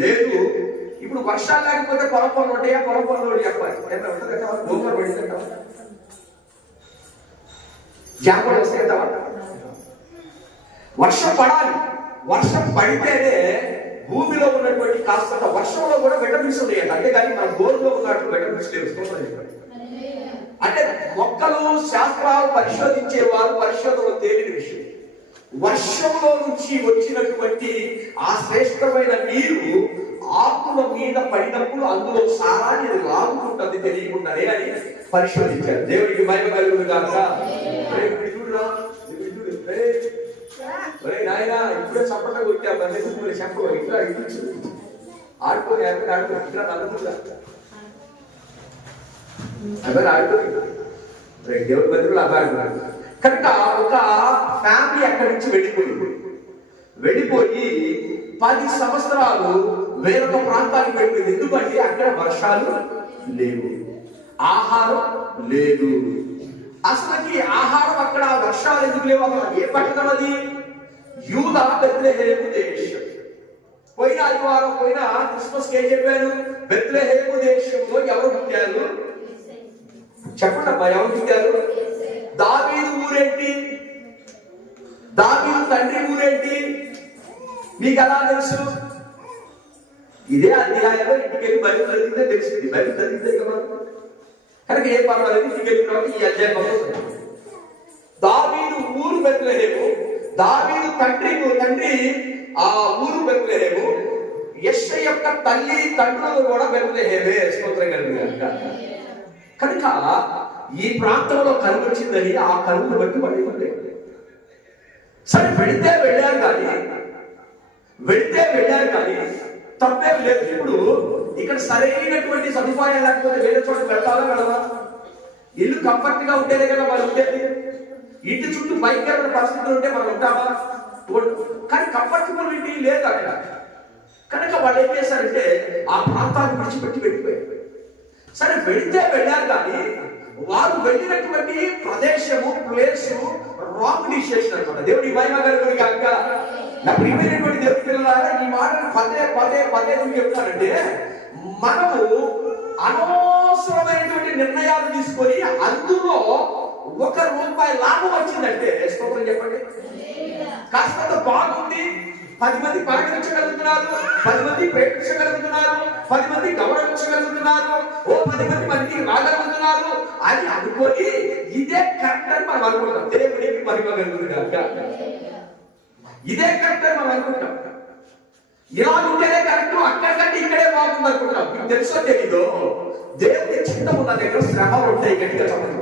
లేదు. ఇప్పుడు వర్షాలు లేకపోతే పొలం ఉంటాయా? పొలం చెప్పాలి. గోంగూర పడిందంట, జాంపలు వస్తాయంట. వర్షం పడాలి. వర్షం పడితేనే భూమిలో ఉన్నటువంటి కాస్త వర్షంలో కూడా విటమిన్స్ ఉన్నాయంట. అంతేగాని మన గోరులో ఉన్నట్టు విటమిన్స్ లేవు. అంటే మొక్కలు శాస్త్రాలు పరిశోధించే వారు పరిశోధనలో తేలిన విషయం. వర్షంలో నుంచి వచ్చినటువంటి ఆ శ్రేష్టమైన నీరు ఆకుల మీద పడినప్పుడు అందులో సారాన్ని అది లాగుకుంటుంది తెలియకుండానే అని పరిశోధించారు. దేవుడికి మహిమ కలుగును గాక. నాయన ఇప్పుడే చప్పట కొట్టా బండి చెప్పు ఇట్లా ఆడుకొని ఇట్లా నలుగురుగా దేవుడి మందిలో అబ్బాయి. కనుక ఒక ఫ్యామిలీ అక్కడి నుంచి వెళ్ళిపోయి 10 సంవత్సరాలు వేరొక ప్రాంతానికి వెళ్ళింది. ఎందుకంటే అక్కడ వర్షాలు లేవు, ఆహారం లేదు. అసలుకి ఆహారం అక్కడ, వర్షాలు ఎందుకు లేవు? అసలు ఏ పట్టణం అది? యూదా బెత్లెహేము దేశం. పోయిన ఆదివారం క్రిస్మస్ ఏం చెప్పాను? బెత్లెహేము దేశంలో ఎవరు పుట్టారు చెప్పండి అమ్మా, ఎవరు పుట్టారు? దావీదు ఊరేంటి? దావీదు తండ్రి ఊరేంటి? మీకు ఎలా తెలుసు? ఇదే అధ్యాయంలో ఇంటికి వెళ్ళి బైబిల్ చదివితే తెలిసింది. బైబిల్ చదివితే కదా, కనుక ఏం పర్వాలేదు. ఇంటికి వెళ్ళిన తర్వాత ఈ అధ్యాయం దావీదు ఊరు బెత్లెహేము. దావీదు తండ్రి ఆ ఊరు బెత్లెహేము. యెషయా యొక్క తల్లి తండ్రులు కూడా బెత్లెహేమే. స్తోత్రం కలుగుగాక. కనుక ఈ ప్రాంతంలో కరువు వచ్చిందని ఆ కరువును బట్టి పడి సరే వెళ్ళారు కానీ తప్పేం లేదు. ఇప్పుడు ఇక్కడ సరైనటువంటి సదుపాయం లేకపోతే వేరే చోట వెళ్ళవా? ఇల్లు కంఫర్ట్ గా ఉంటేనే కదా వాళ్ళు ఉండేది. ఇంటి చుట్టూ భయంకరమైన పరిస్థితులు ఉంటే మనం ఉంటామా? కానీ కంఫర్టబుల్ ఇంటి లేదు అక్కడ. కనుక వాళ్ళు ఏం చేశారంటే ఆ ప్రాంతాన్ని విడిచిపెట్టి వెళ్ళిపోయారు. సరే వెళ్ళారు కానీ వారు వెళ్ళినటువంటి ప్లేసు రాంగ్ డిసిషన్ అనమాట. దేవుడి మహిమ కలుగును గాక. నా ప్రియమైనటువంటి దేవుడి పిల్లలారా, ఈ మాటను పదే చెప్తానంటే, మనము అనవసరమైనటువంటి నిర్ణయాలు తీసుకొని అందులో ₹1 లాభం వచ్చిందంటే స్తోత్రం చెప్పండి. కాస్త బాగుంది, 10 మంది పలకరించగలుగుతున్నారు, 10 మంది ప్రేమించగలుగుతున్నారు, 10 మంది గౌరవించగలుగుతున్నారు, 10 మంది మనకి రాగలుగుతున్నారు అని అనుకొని ఇదే కరెక్ట్ అని మనం అనుకుంటాం. దేవుడికి మహిమ కలుగును గాక. ఇదే కరెక్ట్ అని మనం అనుకుంటాం. ఇలా ఉంటేనే కరెక్ట్, అక్కడికంటే ఇక్కడే బాగుంది అనుకుంటాం. మీకు తెలుసో తెలీదో, దేవుడి చిత్తం ఉన్న దగ్గర శ్రమలు ఉంటాయి. గట్టిగా చెప్పండి.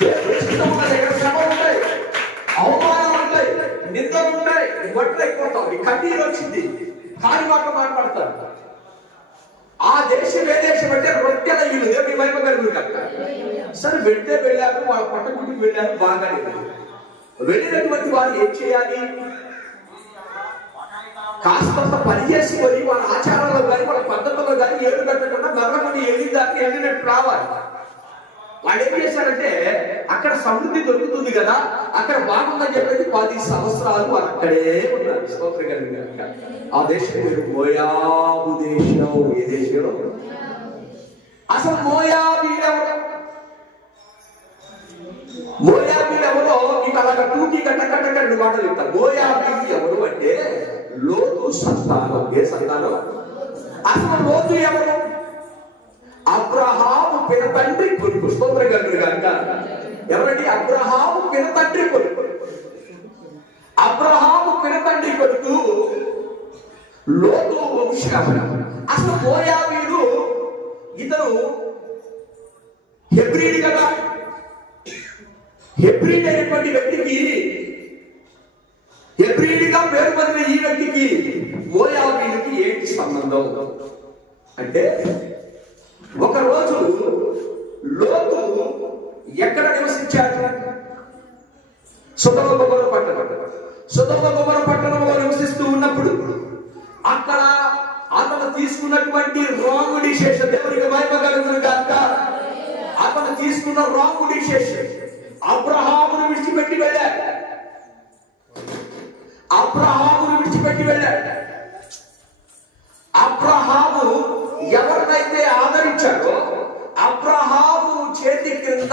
దేవుడి చిత్తం ఉన్న దగ్గర శ్రమలు ఉంటాయి, అవమానాలు ఉంటాయి, నిద్రలు ఉంటాయి, వడ్లు అయిపోతాం. కన్నీరు వచ్చింది, కాని మాట మాట్లాడతారు. ఆ దేశం ఏ దేశం అంటే రొట్టెల ఇల్లు. దేవుడి మహిమ కలుగును గాక. సరే వెళ్ళారు, వాళ్ళ పట్టణానికి వెళ్ళారు, బాగానే. వెళ్ళినటువంటి వారు ఏం చేయాలి? కాస్తంత పని చేసుకొని వాళ్ళ ఆచారాల్లో కానీ వాళ్ళ పద్ధతుల్లో కానీ ఏడు పెట్టకుండా మరొకటి వెళ్ళినట్టు రావాలి. వాళ్ళు ఏం చేశారంటే అక్కడ సమృద్ధి దొరుకుతుంది కదా, అక్కడ బాగుందని చెప్పేసి 10 సంవత్సరాలు వాళ్ళు అక్కడే ఉన్నారు. స్తోత్రం కలుగును గాక. ఆ దేశం పేరు మోయాబు దేశం. ఏ దేశం? అసలు మోయాబీలెవరో మీకు అలాగా టూకి కట్ట 2 మాటలు చెప్తారు. మోయాబీలు ఎవరు అంటే లోతు సంతానం. ఏ సంతానం? అసలు లోతు ఎవరు? అబ్రహాము పినతండ్రి కొడుకు. స్తోత్రం కలుగును గాక. ఎవరండి? అబ్రహాము పినతండ్రి కొడుకు. అబ్రహాము పినతండ్రి కొడుకు లోతు వంశావళి. అసలు మోయాబీలు ఇతను హెబ్రీడ్ కదా. హెబ్రీడ్ అయినటువంటి వ్యక్తికి, హెబ్రీడ్గా పేరు పొందిన ఈ వ్యక్తికి మోయాబీలకి ఏంటి సంబంధం అంటే, ఒకరోజు లోతు ఎక్కడ నివసించాడు? సొదొమ గొమొర్రా పట్టణంలో నివసిస్తూ ఉన్నప్పుడు అక్కడ అతను తీసుకున్నటువంటి రాంగ్ డిసిషన్. దేవునికి మహిమ కలుగును గాక. అతను తీసుకున్న రాంగ్ డిసిషన్ అబ్రహామును విడిచిపెట్టి వెళ్ళాడు.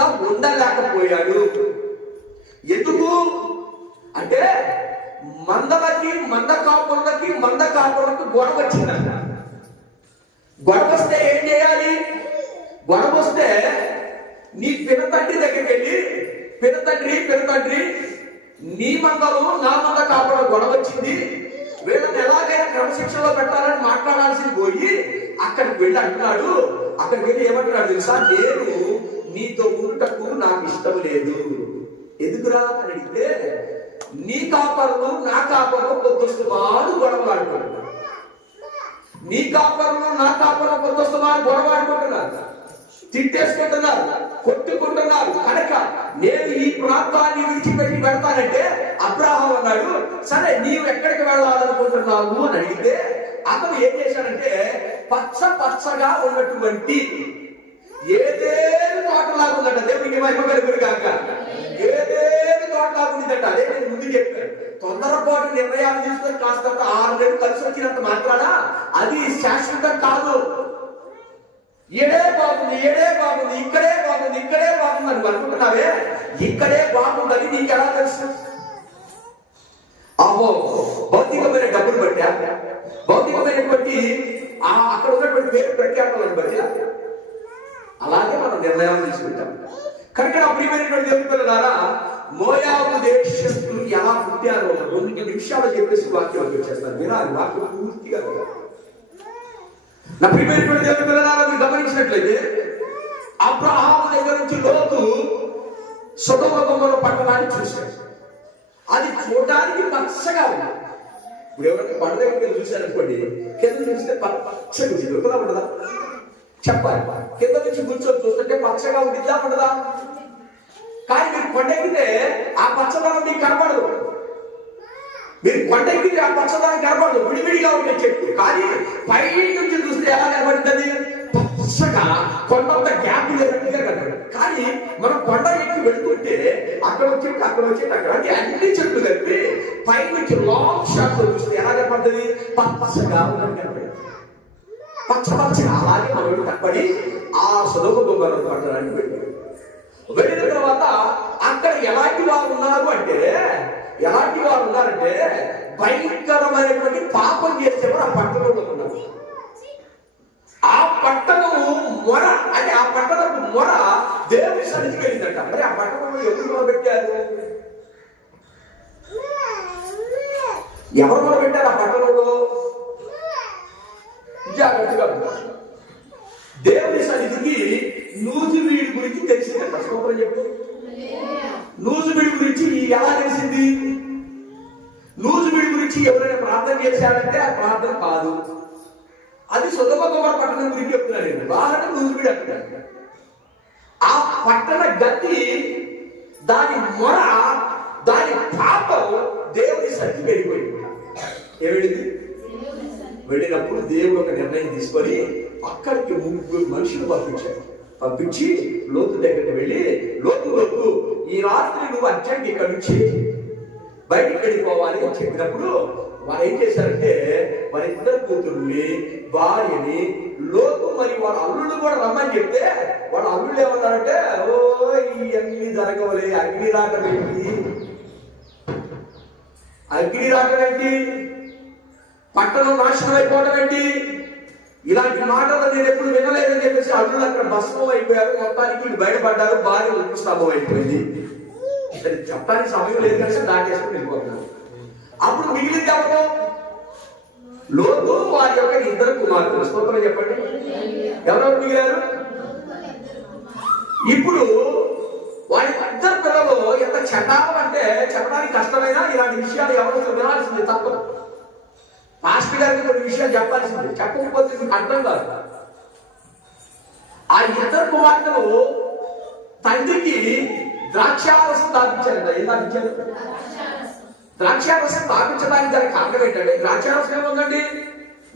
మీద ఉండలేకపోయాడు. ఎందుకు అంటే మంద కాపులకు గొడవ వచ్చిందంట. గొడవ వస్తే ఏం చేయాలి? గొడవ వస్తే నీ పినతండ్రి దగ్గరికి వెళ్ళి, పినతండ్రి నీ మందలు నా మంద కాపుల గొడవ వచ్చింది, వీళ్ళని ఎలాగైనా క్రమశిక్షణలో పెట్టాలని మాట్లాడాల్సింది పోయి అక్కడికి వెళ్ళి అంటున్నాడు. అక్కడికి వెళ్ళి ఏమంటున్నాడు తెలుసా? నేను నీతో ఉండుటకు నాకు ఇష్టం లేదు. ఎందుకురా అని అడిగితే, నీ కాపరులు నా కాపరులు పొద్దుస్తుమాడు గొడవలాడుకుంటున్నారు, నీ కాపరులు నా కాపరులు పొద్దుస్తుమాడు గొడవలాడుకుంటున్నారు, తిట్టేసుకుంటున్నారు, కొట్టుకుంటున్నారు. కనుక నేను ఈ ప్రాంతాన్ని విడిచిపెట్టి వెళ్తానంటే అబ్రాహాం అన్నాడు, సరే నీవు ఎక్కడికి వెళ్ళాలనుకుంటున్నావు అని అడిగితే అతను ఏం చేశాడంటే పచ్చగా ఉన్నటువంటి ఏదేని తోటలాగా ఉందట. దేవునికి మహిమ కలుగును గాక. ఏదేని తోటలాగా ఉండిందట. అదే నేను ముందు చెప్పాను. తొందరపాటు నిర్ణయాలు తీసుకొని కాస్త 6 నెలలు కలిసి వచ్చినంత మాత్రాన అది శాశ్వతం కాదు. ఏడే బాగుంది, ఇక్కడే బాగుంది అని అనుకుంటున్నావే, ఇక్కడే బాగుందని నీకు ఎలా తెలుసు? అమ్మో, భౌతికమైన డబ్బులు బట్టి, భౌతికమైనటువంటి అక్కడ ఉన్నటువంటి పేరు ప్రఖ్యాతలను బట్టి అలాగే మనం నిర్ణయాలు తీసుకుంటాం. కనుక నా ప్రియమైనటువంటి దేవుని పిల్లలారా, మోయాబు దేశస్తులు ఎలా పుట్టారో 2 నిమిషాలు చెప్పేసి వాక్యం వచ్చేస్తారు. వినాలి, వాక్యం పూర్తిగా. నా ప్రియమైనటువంటి దేవుని పిల్లలారా, మీరు గమనించినట్లయితే అబ్రహాము దగ్గర నుంచి లోతు సొదొమ గొమొర్రా పట్టణాన్ని చూశాడు. అది చూడడానికి పచ్చగా ఉంది. ఇప్పుడు ఎవరైనా పంట దగ్గర చూశారనుకోండి, కింద చూస్తే పచ్చగా ఉంది, దొరకదా ఉండదా? చెప్పాలి. కింద నుంచి కూర్చొని చూస్తుంటే పచ్చగా ఉండిద్దా ఉండదా? కానీ మీరు కొండెక్కితే ఆ పచ్చదనం మీకు కనపడదు. మీరు కొండెక్కితే ఆ పచ్చదనం కనపడదు, విడివిడిగా ఉండే చెట్టు. కానీ పై నుంచి చూస్తే ఎలా కనపడుతుంది? పచ్చగా, కొండంత గ్యాప్ లేనట్టుగా కనపడదు. కానీ మనం కొండ ఎక్కి వెళ్తుంటే అక్కడ వచ్చేట్టు అక్కడ అన్ని చెట్లు కలిపి పై నుంచి లాంగ్ షాట్ లో చూస్తే ఎలా కనపడుతుంది? పచ్చగా ఉన్నట్టు కనపడుతుంది. పచ్చగా అలాగే మనం కనపడి ఆ సొదొమ గొమొర్రా పట్టణానికి వెళ్ళిన తర్వాత అక్కడ ఎలాంటి వారు ఉన్నారంటే భయంకరమైనటువంటి పాపం చేసేవారు ఆ పట్టణంలో ఉన్నారు. ఆ పట్టణము మొర, అంటే ఆ పట్టణపు మొర దేవుని సన్నిధికి వెళ్ళిందట. మరి ఆ పట్టణంలో ఎవరు మొరబెట్టారు? ఎవరు మొరబెట్టారు ఆ పట్టణంలో? జాగ్రత్తగా దేవుని సన్నిధికి నూజివీడు గురించి తెలిసిందంట. స్తోత్రం చెప్పు. నూజివీడు గురించి ఎలా తెలిసింది? నూజివీడు గురించి ఎవరైనా ప్రార్థన చేశారంటే ఆ ప్రార్థన కాదు, అది సొదొమ గొమొర్రా పట్టణం గురించి చెప్తున్నాను నేను. బాగా నూజివీడు అంటున్నాను. ఆ పట్టణ గతి, దాని మొర, దాని పాపం దేవుని సన్నిధికి వెళ్ళిపోయింది. ఏమిటి? వెళ్ళినప్పుడు దేవుడు ఒక నిర్ణయం తీసుకొని అక్కడికి 3 మనుషులు పంపించి లోతు దగ్గరికి వెళ్ళి, లోతు ఈ రాత్రి నువ్వు అర్జెంట్ ఇక్కడి నుంచి బయటికి వెళ్ళిపోవాలి అని చెప్పినప్పుడు వారు ఏం చేశారంటే వారి 2 కూతుర్ని, భార్యని, లోతు మరి వాళ్ళ అల్లుళ్ళు కూడా రమ్మని చెప్తే వాళ్ళ అల్లుళ్ళు ఏమన్నారంటే, ఓ ఇవన్నీ జరగవలే, అగ్నిరాటం ఏంటి, పట్టణం నాశనం అయిపోవడం ఏంటి, ఇలాంటి మాటలు నేను ఎప్పుడు వినలేదని చెప్పేసి అల్లుళ్ళు అక్కడ భస్మం అయిపోయారు. మొత్తానికి బయటపడ్డారు. భార్య ఉత్పుస్తాపం అయిపోయింది. చెప్పడానికి సమయం లేదు కనుక దాటేసుకుని వెళ్ళిపోతున్నారు. అప్పుడు మిగిలింది ఎవరు? లోతు వారి యొక్క 2 కుమార్తెలు. స్తోత్రం చెప్పండి. ఎవరెవరు మిగిలారు? ఇప్పుడు వారి 2 పిల్లలు ఎంత చటాలం అంటే చెప్పడానికి కష్టమైనా ఇలాంటి విషయాలు ఎవరు వినాల్సింది తప్పదు. మాస్టర్ గారికి కొన్ని విషయాలు చెప్పాల్సింది, చెప్పకపోతే మీకు అర్థం కాదు. ఆ 2 కుమార్తెలు తండ్రికి ద్రాక్షారసం తాపించారంట. ఏం తాపించారు? ద్రాక్షారసం తాపించడానికి దానికి కారణం ఏంటంటే, ద్రాక్షారసం ఏముందండి?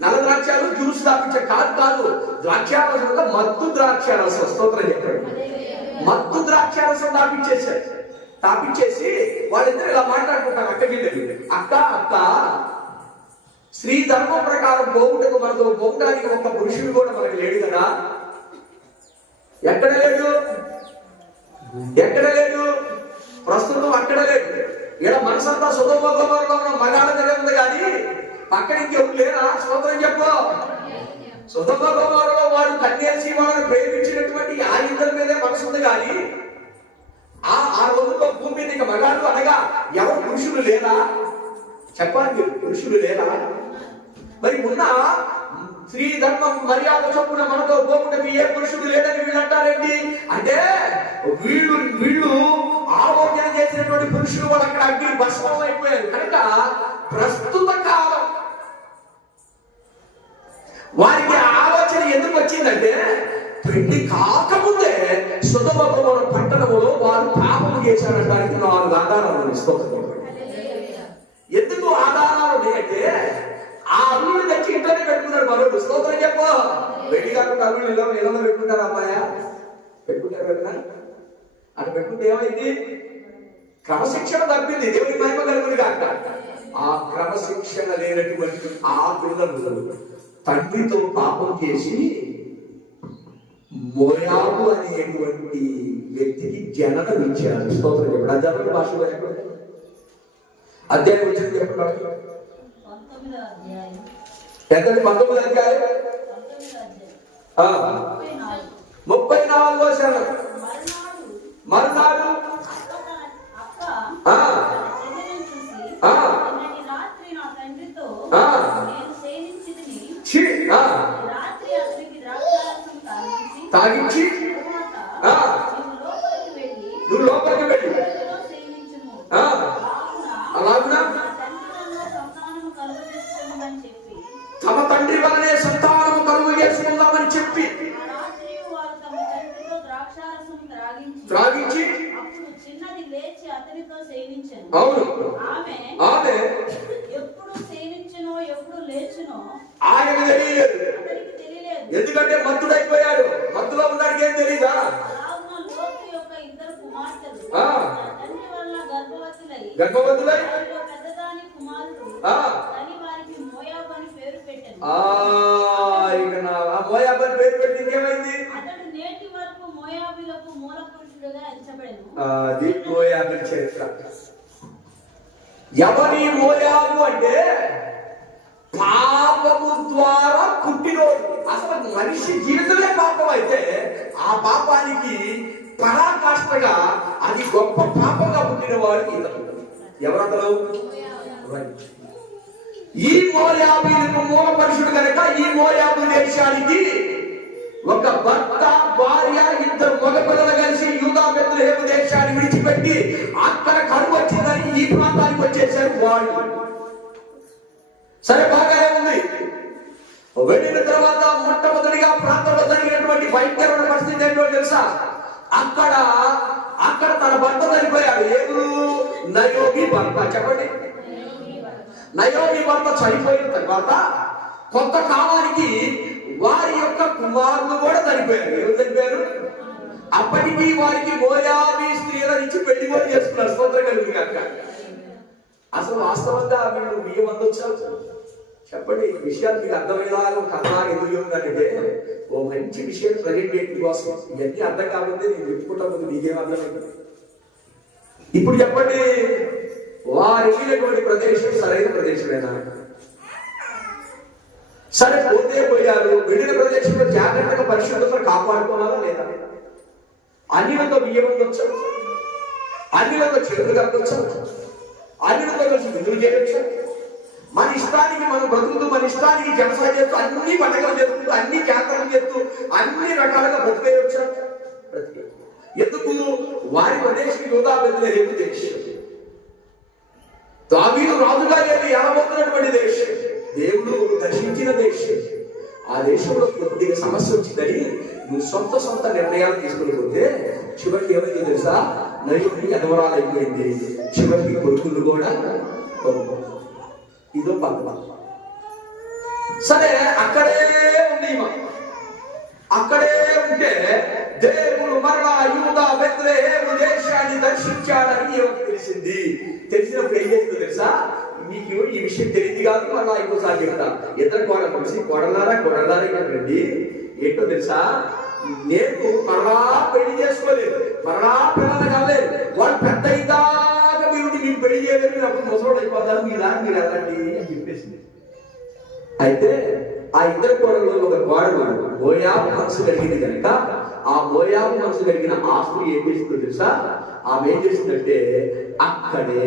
నల్ల ద్రాక్షాలు జ్యూస్ తాపించారు కాదు. ద్రాక్షారసం మత్తు ద్రాక్షారసం. స్తోత్రం చెప్పాడు. మత్తు ద్రాక్షారసం తాపించేసి వాళ్ళిద్దరు ఇలా మాట్లాడుకుంటారు. అక్క స్త్రీ ధర్మం ప్రకారం పోవుటకు మనతో పోవడానికి ఒక పురుషుడు కూడా మనకు లేడు కదా. ఎక్కడ లేడు? ఎక్కడ లేదు, ప్రస్తుతం అక్కడ లేదు. ఇలా మనసంతా సుధమలో మగాళ్ళ దగ్గర ఉంది కానీ పక్కన ఇంకెవరు లేరా? స్తోత్రం చెప్పు. సుధమలో వారు కన్యేసి వాళ్ళని ప్రేమించినటువంటి ఆ ఇద్దరి మీదే మనసు ఉంది కానీ ఆ రోజుల్లో భూమి మీద ఇక మగాళ్ళు అనగా ఎవరు పురుషులు లేరా? చెప్పాలి, పురుషులు లేరా? మరి ఉన్న స్త్రీ ధర్మం మర్యాద చొప్పున మనతో పోకుండా ఏ పురుషుడు లేదని వీళ్ళు అంటారేంటి అంటే వీళ్ళు ఆలోచన చేసినటువంటి పురుషులు వాళ్ళు అక్కడ అగ్ని భస్మం అయిపోయారు. కనుక ప్రస్తుత కాలం వారికి ఆలోచన ఎందుకు వచ్చిందంటే పెళ్లి కాకముందే సొదొమ గొమొర్రా పట్టణములో వారు పాపం చేశారనడానికి 4 ఆధారాలు ఇస్తారు. ఎందుకు ఆధారాలు అంటే ఆ అల్లుడు తెచ్చి ఇంట్లోనే పెట్టుకున్నాడు మరొకటి. స్తోత్రం చెప్పు. పెళ్లి కాకుండా అల్లుడు ఎలా పెట్టుకుంటారు? అమ్మాయ పెట్టుకుంటారు కదా. అటు పెట్టుకుంటే ఏమైంది? క్రమశిక్షణ తప్పింది. దేవుని మహిమ కలుగుని కాక ఆ క్రమశిక్షణ లేనటువంటి ఆ పిల్లలు తండ్రితో పాపం చేసి మోయాబు అనేటువంటి వ్యక్తికి జననం ఇచ్చారు. స్తోత్రం చెప్పండి. ఆ జనన భాషలో అధ్యాయం వచ్చింది చెప్పండి. 19వ అధ్యాయం 34వ వచనం. మరునాడు తాగించి నువ్వు లోపలికి వెళ్ళి అలాగునా తమ తండ్రి వలనే సంతానము కలుగు చేసుకుందామని చెప్పి త్రాగించి అవును ఆమె ఎప్పుడు సేవించునో ఎప్పుడు లేచునో ఆయన తెలియలేదు. ఎందుకంటే మత్తుడైపోయాడు. మత్తులో ఉన్నాడికి ఏం తెలీదా? గర్భవతులై మోయాబు అని పేరు పెట్టి ఇంకేమైంది? అది మోయాబు చరిత్ర. ఎవరి మోయాబు అంటే పాపము ద్వారా పుట్టినోడు. అసలు మనిషి జీవితమే పాపం అయితే ఆ పాపానికి పరాకాష్ఠగా అది గొప్ప పాపంగా పుట్టిన వాడికి ఎవరతను? ఈ మోయాబీలకు మూల పురుషుడు కనుక ఈ మోయాబు దేశానికి ఒక భర్త భార్య 2 మగ పిల్లలు కలిసి యూదా బెత్లెహేము దేశాన్ని విడిచిపెట్టి అక్కడ కరువు వచ్చిందని ఈ ప్రాంతానికి వచ్చేసారు వాళ్ళు. సరే బాగానే ఉంది. వెళ్ళిన తర్వాత మొట్టమొదటిగా ప్రాంతంలో జరిగినటువంటి భయంకరమైన పరిస్థితి ఏంటో తెలుసా? అక్కడ తన భర్త చనిపోయాడు. ఎవరు? నయోమి భర్త. చెప్పండి. నయోమి భర్త చనిపోయిన తర్వాత కొంత కాలానికి వారి యొక్క కుమారులు కూడా చనిపోయారు. ఎవరు చనిపోయారు? అప్పటికి వారికి మోయాబీ స్త్రీల నుంచి పెళ్లి కూడా చేసుకున్నారు. స్తోత్రం కలుగుతుంది కనుక అసలు వాస్తవంగా మీరు బియ్యం అందొచ్చారు. చెప్పండి, ఈ విషయాలు మీకు అర్థమయ్యేలాగా కథ ఎందుకు ఉందంటే ఓ మంచి విషయం ప్రజెంట్ చేయడం కోసం. ఇవన్నీ అర్థం కాకపోతే నేను చెప్పుకుంటా ముందు మీకేం అర్థమైంది? ఇప్పుడు చెప్పండి, వారు వెళ్ళినటువంటి ప్రదేశం సరైన ప్రదేశమేనా? సరే పోతే పోయారు. వెళ్ళిన ప్రదేశంలో జాగ్రత్తగా పరిశుభ్రతను కాపాడుకోవాలా లేదా? అన్నిలతో బియ్యం ఉండొచ్చు, అన్నిలతో చెరువులు కట్టొచ్చు, అన్నిలతో కలిసి విలువ చేయొచ్చు. మన ఇష్టానికి మనం బ్రతుకుతూ మన ఇష్టానికి జలసా చేస్తూ అన్ని పండుగలు చేస్తూ అన్ని జాతరలు చేస్తూ అన్ని రకాలుగా బ్రతికేయొచ్చు. ఎందుకు? వారి ప్రదేశం యూదా బెత్లెహేము దేశం. దావీదు రాజుగా ఏలబోతున్నటువంటి దేశం, దేవుడు దర్శించిన దేశం. ఆ దేశంలో కొద్దిగా సమస్య వచ్చిందని నువ్వు సొంత నిర్ణయాలు తీసుకుని పోతే చివరికి ఏమైంది తెలుసా? నయోమి ఎదవరాలు అయిపోయింది. చివరికి కొడుకులు కూడా ఇదో పద్ధతి. సరే అక్కడే ఉంది. అక్కడే ఉంటే దేవుడు మరలా యూదా బెత్లెహేము దేశాన్ని దర్శించాడని ఎవరికి తెలిసింది. తెలిసినప్పుడు ఏం చేస్తుందో తెలుసా? మీకు ఈ విషయం తెలియదు కాదు, మళ్ళా ఇంకోసారి చెప్తా. ఇద్దరు కోడలు కలిసి కొడలారా రండి. ఏంటో తెలుసా? నేను మరలా పెళ్లి చేసుకోలేదు, మరలా పిల్లలు కలలేదు, వాళ్ళు పెద్ద ఇదాకా మీకు పెళ్లి చేయలేదు, మీరు అప్పుడు ముసలోడు అయిపోతారు, మీరు వెళ్ళండి అని చెప్పేసింది. అయితే ఆ ఇద్దరు కోడలు ఒక కోడలు మోయాబు మనసు కలిగింది కనుక ఆ మోయాబు మనసు కలిగిన ఆ స్త్రీ ఏం చేసిందో తెలుసా? ఆమె ఏం చేసిందంటే అక్కడే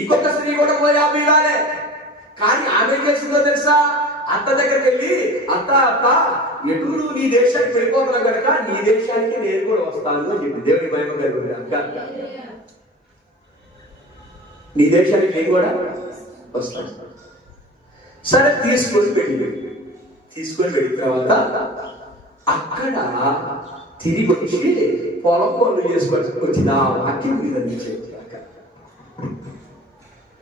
ఇంకొక స్త్రీ కూడా మోయాబీలానే, కానీ ఆమె ఏం చేసిందో తెలుసా? అత్త దగ్గరికి వెళ్ళి అత్త ఎటు నువ్వు నీ దేశానికి వెళ్ళిపోతున్నావు కనుక నీ దేశానికి నేను కూడా వస్తాను అని చెప్పి దేవుని మహిమ కలిగి అక్క నీ దేశానికి నేను కూడా వస్తాను. సరే తీసుకొని వెళ్ళిన తర్వాత అక్కడ తిరిగి వచ్చి పొలం పనులు చేసుకొని వచ్చిన వాక్యం మీద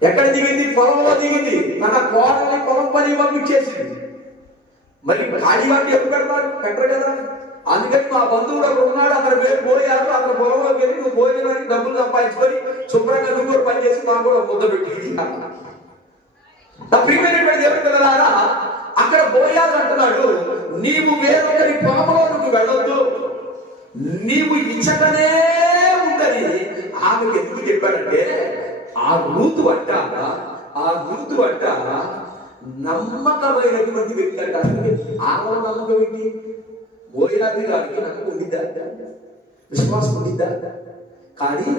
ఎక్కడ దిగింది? పొలంలో దిగింది. తన కోడల్ని పొలం పని పంపించేసింది. మరి ఖాళీ వాటి ఎప్పుడు పెట్టరు కదా. అందుకని మా బంధువుడు అక్కడ ఉన్నాడు, అక్కడ వేరు పోయారు, అక్కడ పొలంలోకి వెళ్ళి నువ్వు భోజనానికి డబ్బులు సంపాదించుకొని శుభ్రంగా నువ్వు కూడా పని చేసి మాకు కూడా ముద్ద పెట్టి ప్రియమైనటువంటి దేవుని పిల్లలారా, అక్కడ బోయాజు అంటున్నాడు, నీవు వేరొకరి పొలంలో నువ్వు వెళ్ళొద్దు, నీవు ఇచ్చటనే ఉందని ఆమెకు ఎందుకు చెప్పాడంటే ఆ రూతు అంట నమ్మకమైనటువంటి వ్యక్తి అంట. ఆమె నమ్మకం ఏంటి? బోయాజు గారికి నమ్మకం ఉండిద్దా? విశ్వాసం ఉండిద్దా? కానీ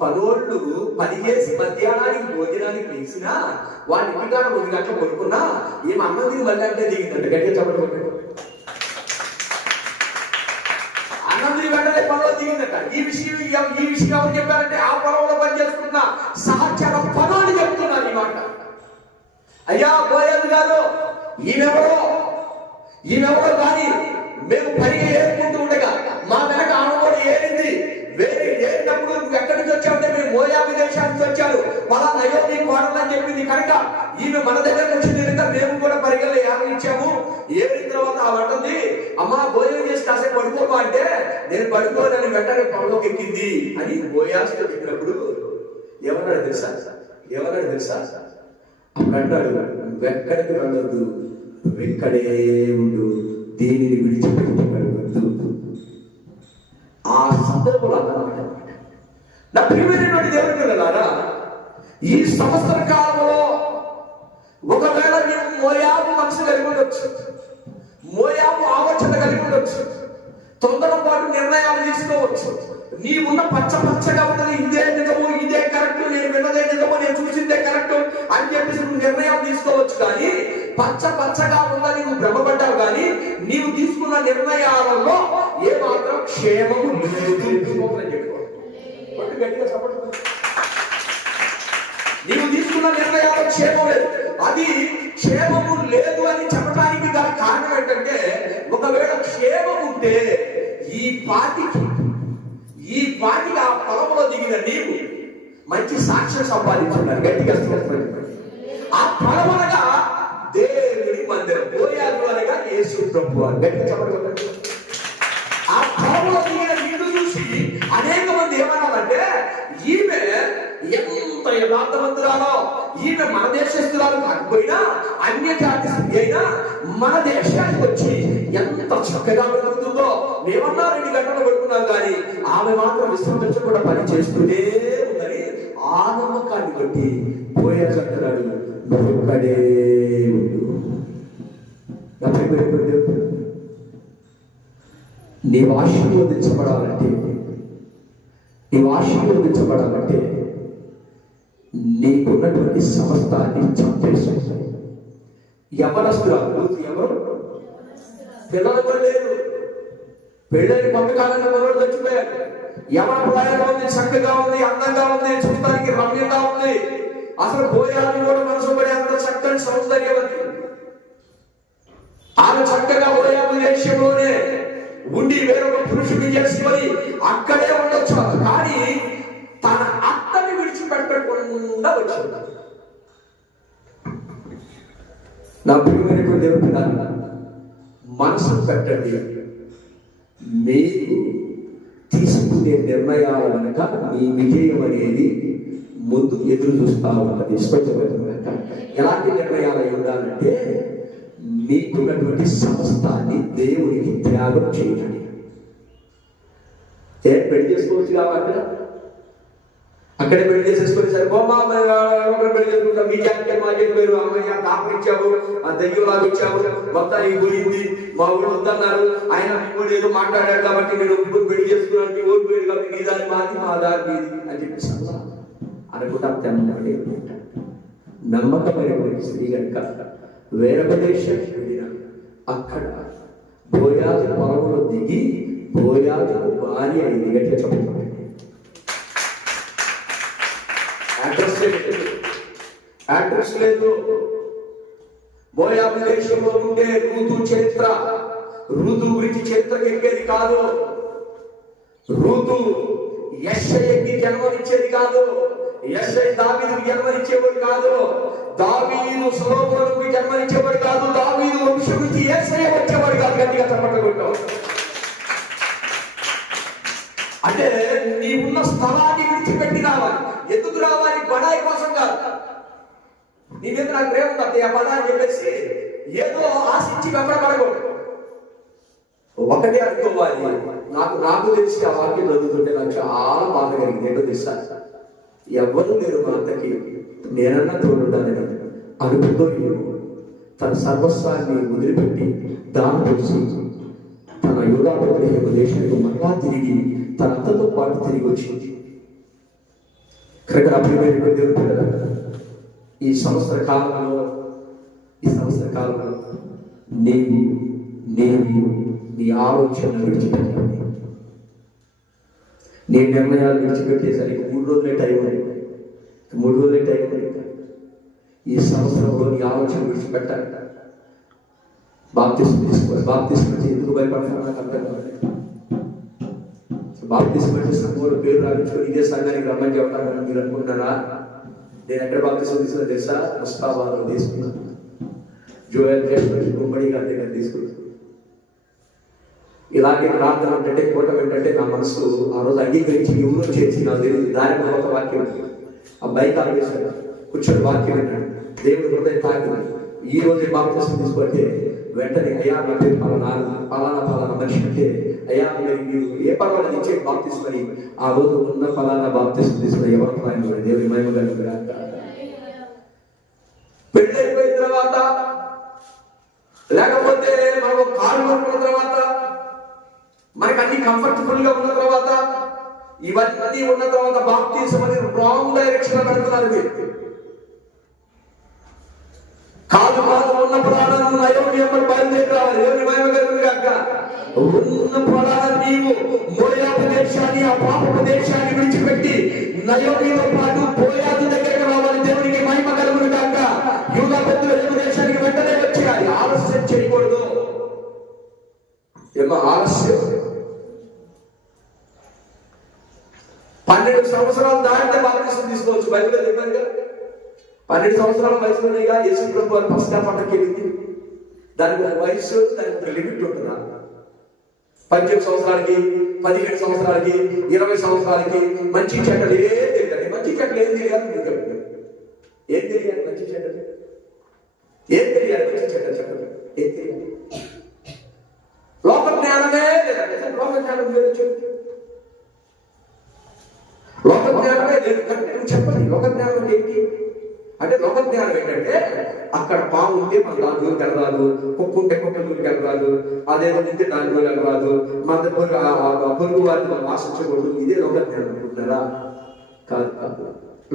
పనోళ్ళు పని చేసి మధ్యాహ్నానికి భోజనానికి పిలిచినా వాడి ఇంటికాడ 2 గంటలు కొనుక్కున్నా ఏం అన్నం తిని మళ్ళీ అంటే దిగిందంట. గట్టిగా చెప్పడం అన్నం తిని వెంటనే పొలంలో దిగిందట. ఈ విషయం ఎవరు చెప్పారంటే ఆ పొలంలో పని చేసుకున్న సహచర పనులు చెప్తున్నారు ఈ మాట. అయ్యా బోయాజు గారు, ఈమెవరో కానీ మేము పని ఏరుకుంటూ ఉండగా మా వెనక ఆమె కూడా ఏరింది. వేరే ఏరినప్పుడు నువ్వు ఎక్కడి నుంచి వచ్చావంటే మేము మోయాబు దేశం నుంచి వచ్చారు, పలానా అయోధ్య కోడలని చెప్పింది కనుక ఈమె మన దగ్గరకు వచ్చింది కనుక మేము కూడా పరిగెల ఏమనిచ్చాము. ఏరిన తర్వాత ఆ వంటుంది, అమ్మా భోజనం చేసి కాసేపు పడుకోమా అంటే నేను పడుకోనని వెంటనే పొలంలోకి ఎక్కింది అని బోయాజుతో చెప్పినప్పుడు ఏమన్నాడు తెలుసా? అప్పుడు అంటాడు, నువ్వెక్కడికి వెళ్ళొద్దు, నువ్వెక్కడే ఉండు, దీనిని విడిచిపెట్టి వెళ్ళవద్దు. ఆ సందర్భంలో అన్నమాట. నా ప్రియమైనటువంటి దేవుని పిల్లలారా, ఈ సంవత్సర కాలంలో ఒకవేళ నీవు మోయాబు మనసు కలిగి ఉండొచ్చు, మోయాబు ఆలోచన కలిగి ఉండొచ్చు, తొందరపాటు నిర్ణయాలు తీసుకోవచ్చు. నీవున్న పచ్చగా ఉన్నది ఇదే నిజము, ఇదే కరెక్ట్, నేను విన్నదే నిజము, నేను చూసిందే కరెక్ట్ అని చెప్పేసి నువ్వు నిర్ణయాలు తీసుకోవచ్చు. కానీ పచ్చగా ఉన్నది నువ్వు భ్రమపడ్డావు, కానీ నీవు తీసుకున్న నిర్ణయాలలో ఏమాత్రం క్షేమము లేదు. నీవు తీసుకున్న నిర్ణయాలు క్షేమం లేదు. అది క్షేమము లేదు అని చెప్పడానికి గల కారణం ఏంటంటే, ఒకవేళ క్షేమం ఉంటే ఈ పాటికి ఆ పొలంలో దిగిన నీవు మంచి సాక్ష్యం సంపాదించున్నారు. గట్టిగా ఆ పొలం అనగా దేవుని మందిరం, బోయాజు అనగా యేసు ప్రభువు. గట్టిగా చెప్పండి. ఆ పొలంలో దిగిన నీళ్లు చూసి అనేక మంది ఏమన్నారంటే, ఈమె ఎంత యథార్థవంతురాలో, ఈమె మన దేశస్తురాలు కాకపోయినా అన్య జాతి స్త్రీ అయినా మన దేశానికి వచ్చి ఎంత చక్కగా బ్రతుకుతుందో. మేమన్నా 2 గంటలు పడుకున్నాం, కానీ ఆమె మాత్రం విశ్రమించకుండా పని చేస్తూనే ఉందని ఆ నమ్మకాన్ని బట్టి బోయాజు అంటున్నాడు, నువ్వెక్కడే ఉండు. నీవు ఆశీర్వదించబడాలంటే నీకున్నటువంటి సమస్తాన్ని చంపేస్తుంది. యవనస్తురాలు ఎవరు? పిల్లలు కూడా లేదు, పెళ్ళని కొంతకాలంగా మనోడు చచ్చిపోయారు. యవన ప్రాయంగా ఉంది, చక్కగా ఉంది, అందంగా ఉంది, చూడటానికి రమ్యంగా ఉంది. అసలు బోయాజు కూడా మనసు పడే అంత చక్కని సౌందర్యవతి. ఆమె చక్కగా బోయాజు దేశంలోనే ఉండి వేరొక పురుషుని చేసుకొని అక్కడే ఉండొచ్చు, కానీ తన అత్తని విడిచిపెట్టకుండా వచ్చింది. నా ప్రియమైనటువంటి దేవుని మనసు పెట్టండి. మీరు తీసుకునే నిర్ణయాల వెనక మీ విజయం అనేది ముందు ఎదురు చూస్తా ఉంటుంది. స్పష్టమైన ఎలాంటి నిర్ణయాలు ఉండాలంటే, నీకున్నటువంటి సమస్తాన్ని దేవునికి త్యాగం చేయాలి. పెళ్లి చేసుకోవచ్చు కాబట్టి అక్కడే పెళ్లి చేసేసుకొని సరిపోమా పెళ్లి చేసుకుంటాం. మీ జాతికి మా జాతికి వేరు, అమ్మయ్య కాపు ఇచ్చావు, ఆ దయ్యంలాగా ఇచ్చావు, మొత్తానికి పోయింది, మా ఊళ్ళు వద్దన్నారు, ఆయన ఇప్పుడు ఏదో మాట్లాడాడు కాబట్టి నేను ఇప్పుడు పెళ్లి చేసుకున్నాను, ఓటు పోయాడు కాబట్టి నీ దారి మాది మా దారి మీది అని చెప్పేసి అనుకుంటా. తెమ్మడి నమ్మకమైనటువంటి స్త్రీ కనుక వేరే ప్రదేశం వెళ్ళిన అక్కడ బోయాజు పొలంలో దిగి బోయాజు భార్య అయింది. గట్టిగా చెప్పండి. అడ్రస్ లేదు. బోయాజు దేశంలో ఉండే ఋతు చరిత్ర, ఋతు గురించి చరిత్రకి ఎక్కేది కాదు. ఋతు యెషయకి జన్మనిచ్చేది కాదు. యెషయ దావీదుకి జన్మనిచ్చేవాడు కాదు. దావీదు సొలొమోనుకి జన్మనిచ్చేవాడు కాదు. దావీదు వంశం నుంచి యెషయ వచ్చేవాడు కాదు. గట్టిగా చెప్పగలుగుతాం. అంటే నీవున్న స్థలాన్ని విడిచిపెట్టి రావాలి. ఎందుకు రావాలి? బడాయి కోసం కాదు. నీ మీద నాకు ప్రేమ ఉంది ఆ బడా అని చెప్పేసి ఏదో ఆశించి వెంబడబడకూడదు. ఒకటే అనుకోవాలి. నాకు తెలిసి ఆ వాక్యం చదువుతుంటే నాకు చాలా బాధ కలిగింది. ఏంటో తెలుసా? ఎవ్వరూ లేరు మా అంతకి, నేనన్నా తోడుండాలని అనుకుంటూ తన సర్వస్వాన్ని వదిలిపెట్టి దానం చేసి తన యూదాపత్రేయ దేశానికి మరలా తిరిగి తన అత్తతో పాటు తిరిగి వచ్చింది. కనుక అభిమైన దేవుడు పిల్లల ఈ సంవత్సర కాలంలో నేను నీ ఆలోచన విడిచిపెట్టాలి. నీ నిర్ణయాలు విడిచిపెట్టేసరికి 3 రోజులే టైం ఉంది. ఈ సంవత్సరంలో నీ ఆలోచన విడిచిపెట్టాలి. బాప్తిస్మం తీసుకోవాలి. బాప్తిస్మం అంటే ఎందుకు భయపడతాను నాకు అర్థం కావాలి. బాప్తిస్మం అంటే సంఘంలో పేరు రాయించుకొని ఇదే సంఘానికి రమ్మని చెప్తానని మీరు అనుకుంటున్నారా? నేను ఎక్కడ బాప్తిస్మం తీసుకున్నా తెలుసా? ముస్తాబాద్లో తీసుకున్నాను. జోయల్ గుమ్మడి గారి దగ్గర తీసుకున్నాను. ఇలాగే ప్రార్థన ఏంటంటే కూటమి ఏంటంటే నా మనసు ఆ రోజు అంగీకరించి ఎవరో చేసి నాకు తెలియదు. దాని ఒక వాక్యం ఆ బైక్ ఆపేశాడు, కూర్చొని వాక్యం విన్నాడు. దేవుడు హృదయం తాకింది. ఈ రోజు బాప్తిస్మం తీసుకుంటే వెంటనే అయ్యా నా పేరు పలానా మనిషి అంటే అయ్యా మీరు ఏ పర్వాలేదు ఇచ్చే బాప్తిస్మని ఆ రోజు ఉన్న పలానా బాప్తిస్మం తీసుకున్న ఎవరు దేవుడి మహిమ కలిగిన పెళ్లి అయిపోయిన తర్వాత లేకపోతే మనం కారు కొనుక్కున్న తర్వాత మనకి అన్ని కంఫర్టబుల్ గా ఉన్న తర్వాత ఇవన్నీ ఉన్న తర్వాత బాప్తిజం అనేది రాంగ్ డైరెక్షన్ లో పెడుతున్నారు. మీరు కాదు ఉన్న ప్రాణాలను నయోమియమ్మని బయలుదేరి రావాలి. దేవుని మహిమ కలుగును గాక. ఉన్న ప్రాణాలను నీవు మోయాబు దేశాన్ని, ఆ పాపపు దేశాన్ని విడిచిపెట్టి నయోమితో పాటు బోయాజు దగ్గరకు రావాలి. దేవునికి మహిమ కలుగును గాక. యూదా బెత్లెహేము దేశానికి వెంటనే వచ్చేయాలి. ఆలస్యం చేయకూడదు. ఆలస్యం 12 సంవత్సరాలు దాటితే బాప్తిస్మం తీసుకోవచ్చు. బైబిల్లో చెప్పారు కదా, 12 సంవత్సరాల వయసులోనేగా యేసు ప్రభు వారు పశ్చాత్తాపంకి వెళ్ళింది. దానికి ఒక వయసు, దానికి ఒక లిమిట్ ఉంటుందా? 18 సంవత్సరాలకి, 17 సంవత్సరాలకి, 20 సంవత్సరాలకి మంచి చెడ్డలు ఏం తెలియదు. మంచి చెడ్డలు ఏం తెలియాలి? మీరు చెప్పండి. ఏం తెలియాలి? మంచి చెడ్డలు ఏం తెలియాలి? మంచి చెడ్డలు చెప్పండి. ఏం తెలియాలి? లోక జ్ఞానమే లేదండి. లోక జ్ఞానం లేదు. చెప్పు. లోక జ్ఞానమే లేదు. నువ్వు చెప్పండి. లోక జ్ఞానం అంటే ఏంటి? అంటే లోక జ్ఞానం ఏంటంటే అక్కడ పాము ఉంటే మన దాని దూరికి వెళ్ళరాదు, కుక్క ఉంటే కుక్క దూరికి వెళ్ళరాదు, అదేదో ఉంటే దాని దూరికి వెళ్ళరాదు, మన పొరుగు వారిని మనం ఆశించకూడదు. ఇదే లోక జ్ఞానం అనుకుంటున్నారా? కాదు.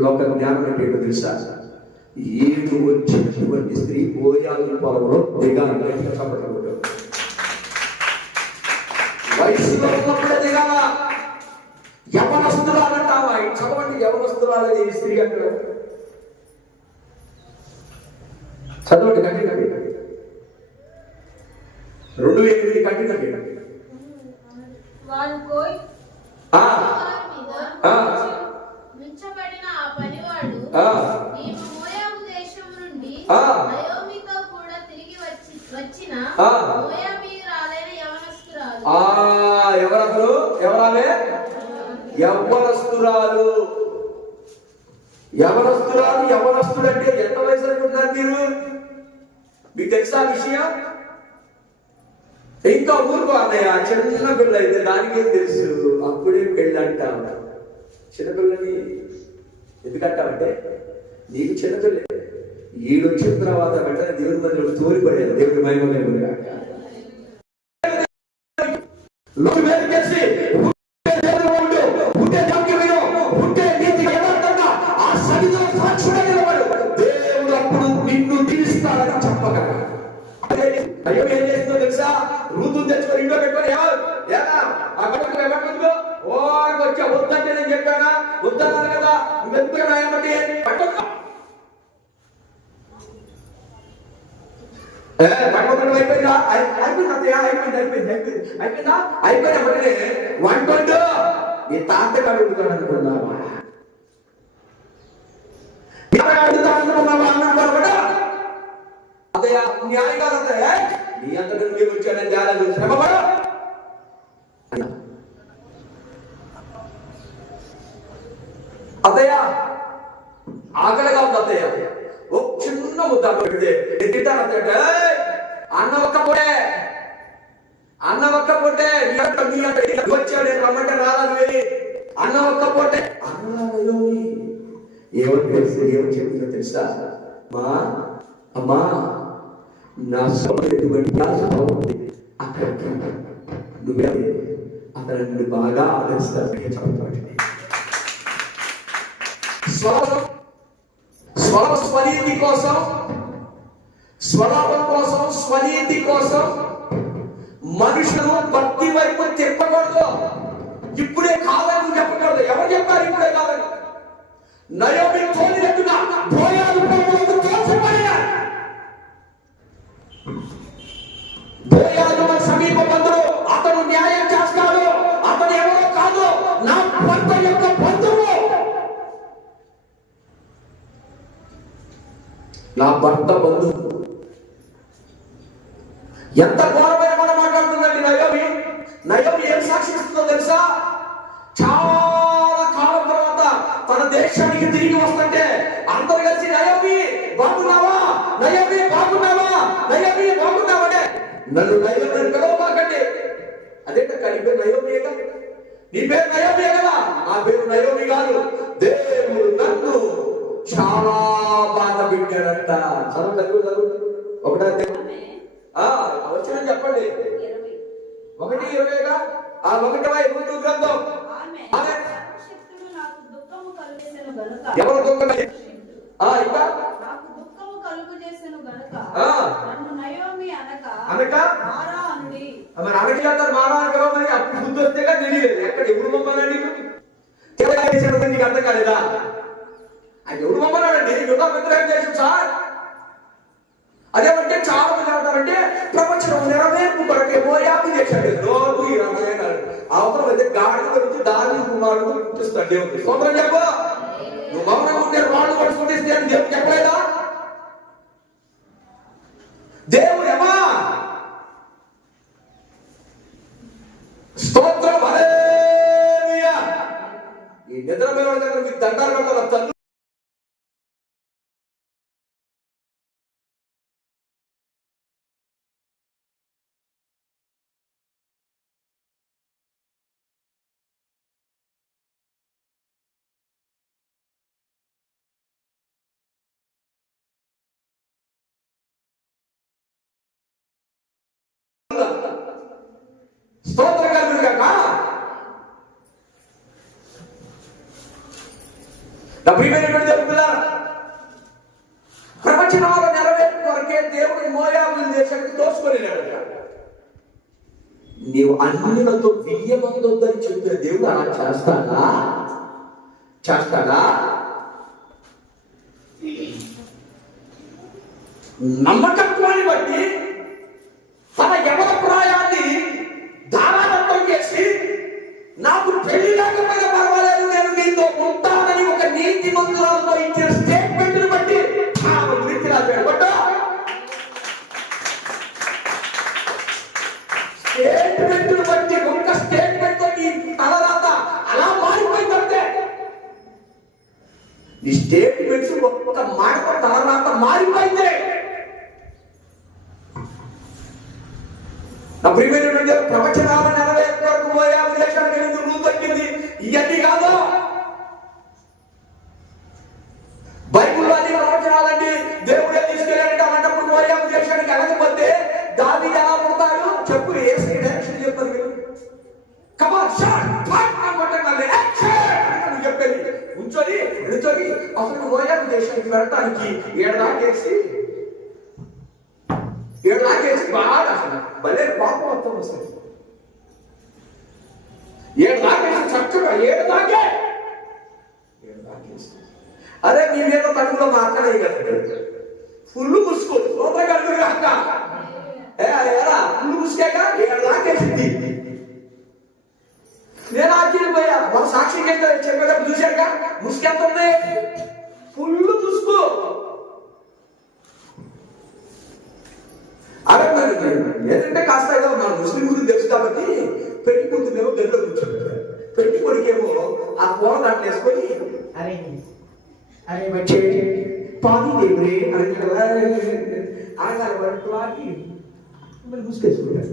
లోక జ్ఞానం అంటే ఏంటో తెలుసా? ఏది వచ్చినటువంటి స్త్రీ బోయాజు పొలంలో దిగాలి. చెప్పడం వయసులో ఉన్నప్పుడే దిగాల. యవనస్తురాలంటావా? చదవండి. యవనస్తురాలని స్త్రీ అంటారు. చదవండి. కంటి 2:8 కంటి ఎవరసలు? ఎవరాలే? యవ్వనస్తురాలు. యవనస్తుడు అంటే ఎంత వయసు అనుకుంటున్నారు మీరు? మీకు తెలుసా విషయం? ఇంకా ఊరుకో అన్నయ్య, చిన్న పిల్ల అయితే దానికేం తెలుసు, అప్పుడే పెళ్ళి అంటావు. చిన్నపిల్లని ఎందుకంటావంటే నీకు చిన్నపిల్ల, ఈడు వచ్చిన తర్వాత వెంటనే దేవుడి మందిలో తోలిపడేది. దేవుడి మహిమ కలుగునుగా. దేవుడు అప్పుడు నిన్ను తీరుస్తాడని చెప్పగలరు. అయ్యో ఏం చేస్తుందో తెలుసా? రూతుని తెచ్చుకొని ఇంట్లో పెట్టుకొని వచ్చా వద్దంటే నేను చెప్పానా? వద్దన్నాను కదా, నువ్వెందుకు రాయమంటే పట్టుకోవడం అయిపోయిందా? అయిపోయినప్పటినే వంటండు నీ తాత కడుగుతాడు అనుకున్నావా? అదే న్యాయం కాదంటే నీ అంతటి నువ్వే వచ్చాడని జాగ్రత్త శ్రమపడు. అతయ్య ఆకలిగా ఉంది అత్తయ్య, ఒక చిన్న ముద్ద పెడితే తింటాను అత్తయ్య. అన్న ఒక్క పొడే, అన్న ఒక్క పొట్టే వచ్చాడు రమ్మంటే రాదు వెళ్ళి అన్న ఒక్క పొట్టే అన్నలో ఏమని తెలుసు, ఏమని చెప్తుందో తెలుసా? మా అమ్మా నా ఎటువంటి అక్కడికి నువ్వే అక్కడ నిన్ను బాగా ఆదరిస్తాను చెప్తాడు. స్వనీతి కోసం, స్వలాభం కోసం, స్వనీతి కోసం మనుషులు భక్తి వైపు తిప్పకూడదు. ఇప్పుడే కాదని చెప్పకూడదు. ఎవరు చెప్పారు ఇప్పుడే కాదని? నయోమి తోలినట్టుగా బోయాజు మన సమీప బంధువు, అతను న్యాయం చేస్తాడు, అతను ఎవరో కాదు, నా భర్త యొక్క బంధువు, నా భర్త బంధువు. ఎంత ఘోరమైన మాట మాట్లాడుతుందండి నయోమి. నయోమి ఏం సాక్షిస్తుందో తెలుసా? చాలా కాలం తర్వాత తన దేశానికి తిరిగి వస్తుంటే అందరు కలిసి నయోమి బాగున్నావా, నయోమి బాగున్నావా, నయోమి బాగున్నావా, నన్ను నయోమి పిలవబాకండి. అదేంటక్క నీ పేరు నయోమియే కదా? నీ పేరు నయోమియే కదా? నా పేరు నయోమి కాదు. దేవుడు నన్ను చాలా బాధ పెట్టాడంట. చదువు ఒకటా వచ్చిన చెప్పండి. 1:20గా ఆ 1:20 గ్రంథం. ఎవరు దుఃఖం ఇంకా అనక మరి అనకి అంటారు మారా అనగా మరి అప్పుడు బుద్ధి వస్తేగా తెలియలేదు. ఎక్కడ ఎప్పుడు మమ్మల్ని నీకు అర్థం కాలేదా? ఎవరు మమ్మల్ని యుద్ధ వ్యతిరేకం చేసాం సార్. అదేమంటే చాలా మంది అంటారంటే ప్రపంచం నెరవేర్పు కొరకే మోయాబు చేశాడు. లోపు ఈ రమణాడు అవసరం అయితే గాడిని గురించి దాని కుమారుడు గుర్తిస్తాడు దేవుడు. సోదరం చెప్పు, నువ్వు మౌనంగా ఉంటే వాళ్ళు పడుచుకుంటే అని దేవుడు చెప్పలేదా? దేవుడు ఏమా స్తోత్రం హల్లెలూయా. ఈ నిద్ర మీద దగ్గర మీకు దండాలు పెట్టాలి. తల్లు స్తోత్రం కలుగును గాక. నా ప్రియమైనటువంటి దేవుని పిల్లారా, ప్రవచనాల నెరవేర్పు కొరకే దేవుడు మోయాబు దేశానికి తోసుకొని వెళ్ళాడు. నీవు అన్యులతో వియ్యమందొద్దని చెప్పిన దేవుడు అలా చేస్తాడా? చేస్తాడా? నమ్మకత్వాన్ని బట్టి తన యవన ప్రాయాన్ని దారాదత్తం చేసి నాకు పెళ్లి లేకపోయినా పర్వాలేదు, నేను నీతో ఉంటానని ఒక నీతి మంత్రాలతో ఇచ్చిన స్టేట్మెంట్ బట్టి గురించి రాశాడు. స్టేట్మెంట్ బట్టి ఒక్క స్టేట్మెంట్ తో నీ తలరాత అలా మారిపోయిందంటే, నీ స్టేట్మెంట్స్ ఒక్క మాట తలరాత మారిపోయిందే. ప్రియమైనటువంటి ప్రవచనాలు నెరవేర్చే వరకు మోయాబు దేశానికి వెళ్ళింది, రూతు తగ్గింది. ఇవన్నీ కాదు బైబుల్లో అన్ని ప్రవచనాలండి. దేవుడే తీసుకెళ్ళాడంటే అలాంటప్పుడు మోయాబు దేశానికి వెళ్ళకపోతే దావీదు ఎలా పుడతాడు చెప్పు. యేసు డైరెక్షన్ చెప్పారు మీరు. కమాన్ షాట్ ఫాట్ అనుకుంటున్నాను చెప్పేది. నిల్చొని అసలు మోయాబు దేశానికి వెళ్ళటానికి 7 దాకేసి బాగా అసలు భలే పాపం అర్థం వస్తుంది. 7 దాకేసి చక్కగా 7 దాకేసి అరే మీ మీద తడుగులో మాట్లాడే కదా ఫుల్ ముసుకోదు లోపల కడుగు అక్క ఎలా ఫుల్ ముసుకేగా 7 దాకేసింది. నేను ఆశ్చర్యపోయా. మన సాక్షి చెప్పేటప్పుడు చూశాక ముసుకెంత ఉంది, ఫుల్ ముసుకు. అరే ఏంటంటే కాస్త ఏదో మన ముస్లిం గురించి తెలుసు కాబట్టి పెళ్లి కూతురేమో గదిలో కూర్చోబెట్టారు, పెళ్లి కొడుకేమో ఆ కూర దాంట్లో వేసుకొని అరే వచ్చే పాని దేవుడే అనగా వాటి ముసుకేసుకుంటారు.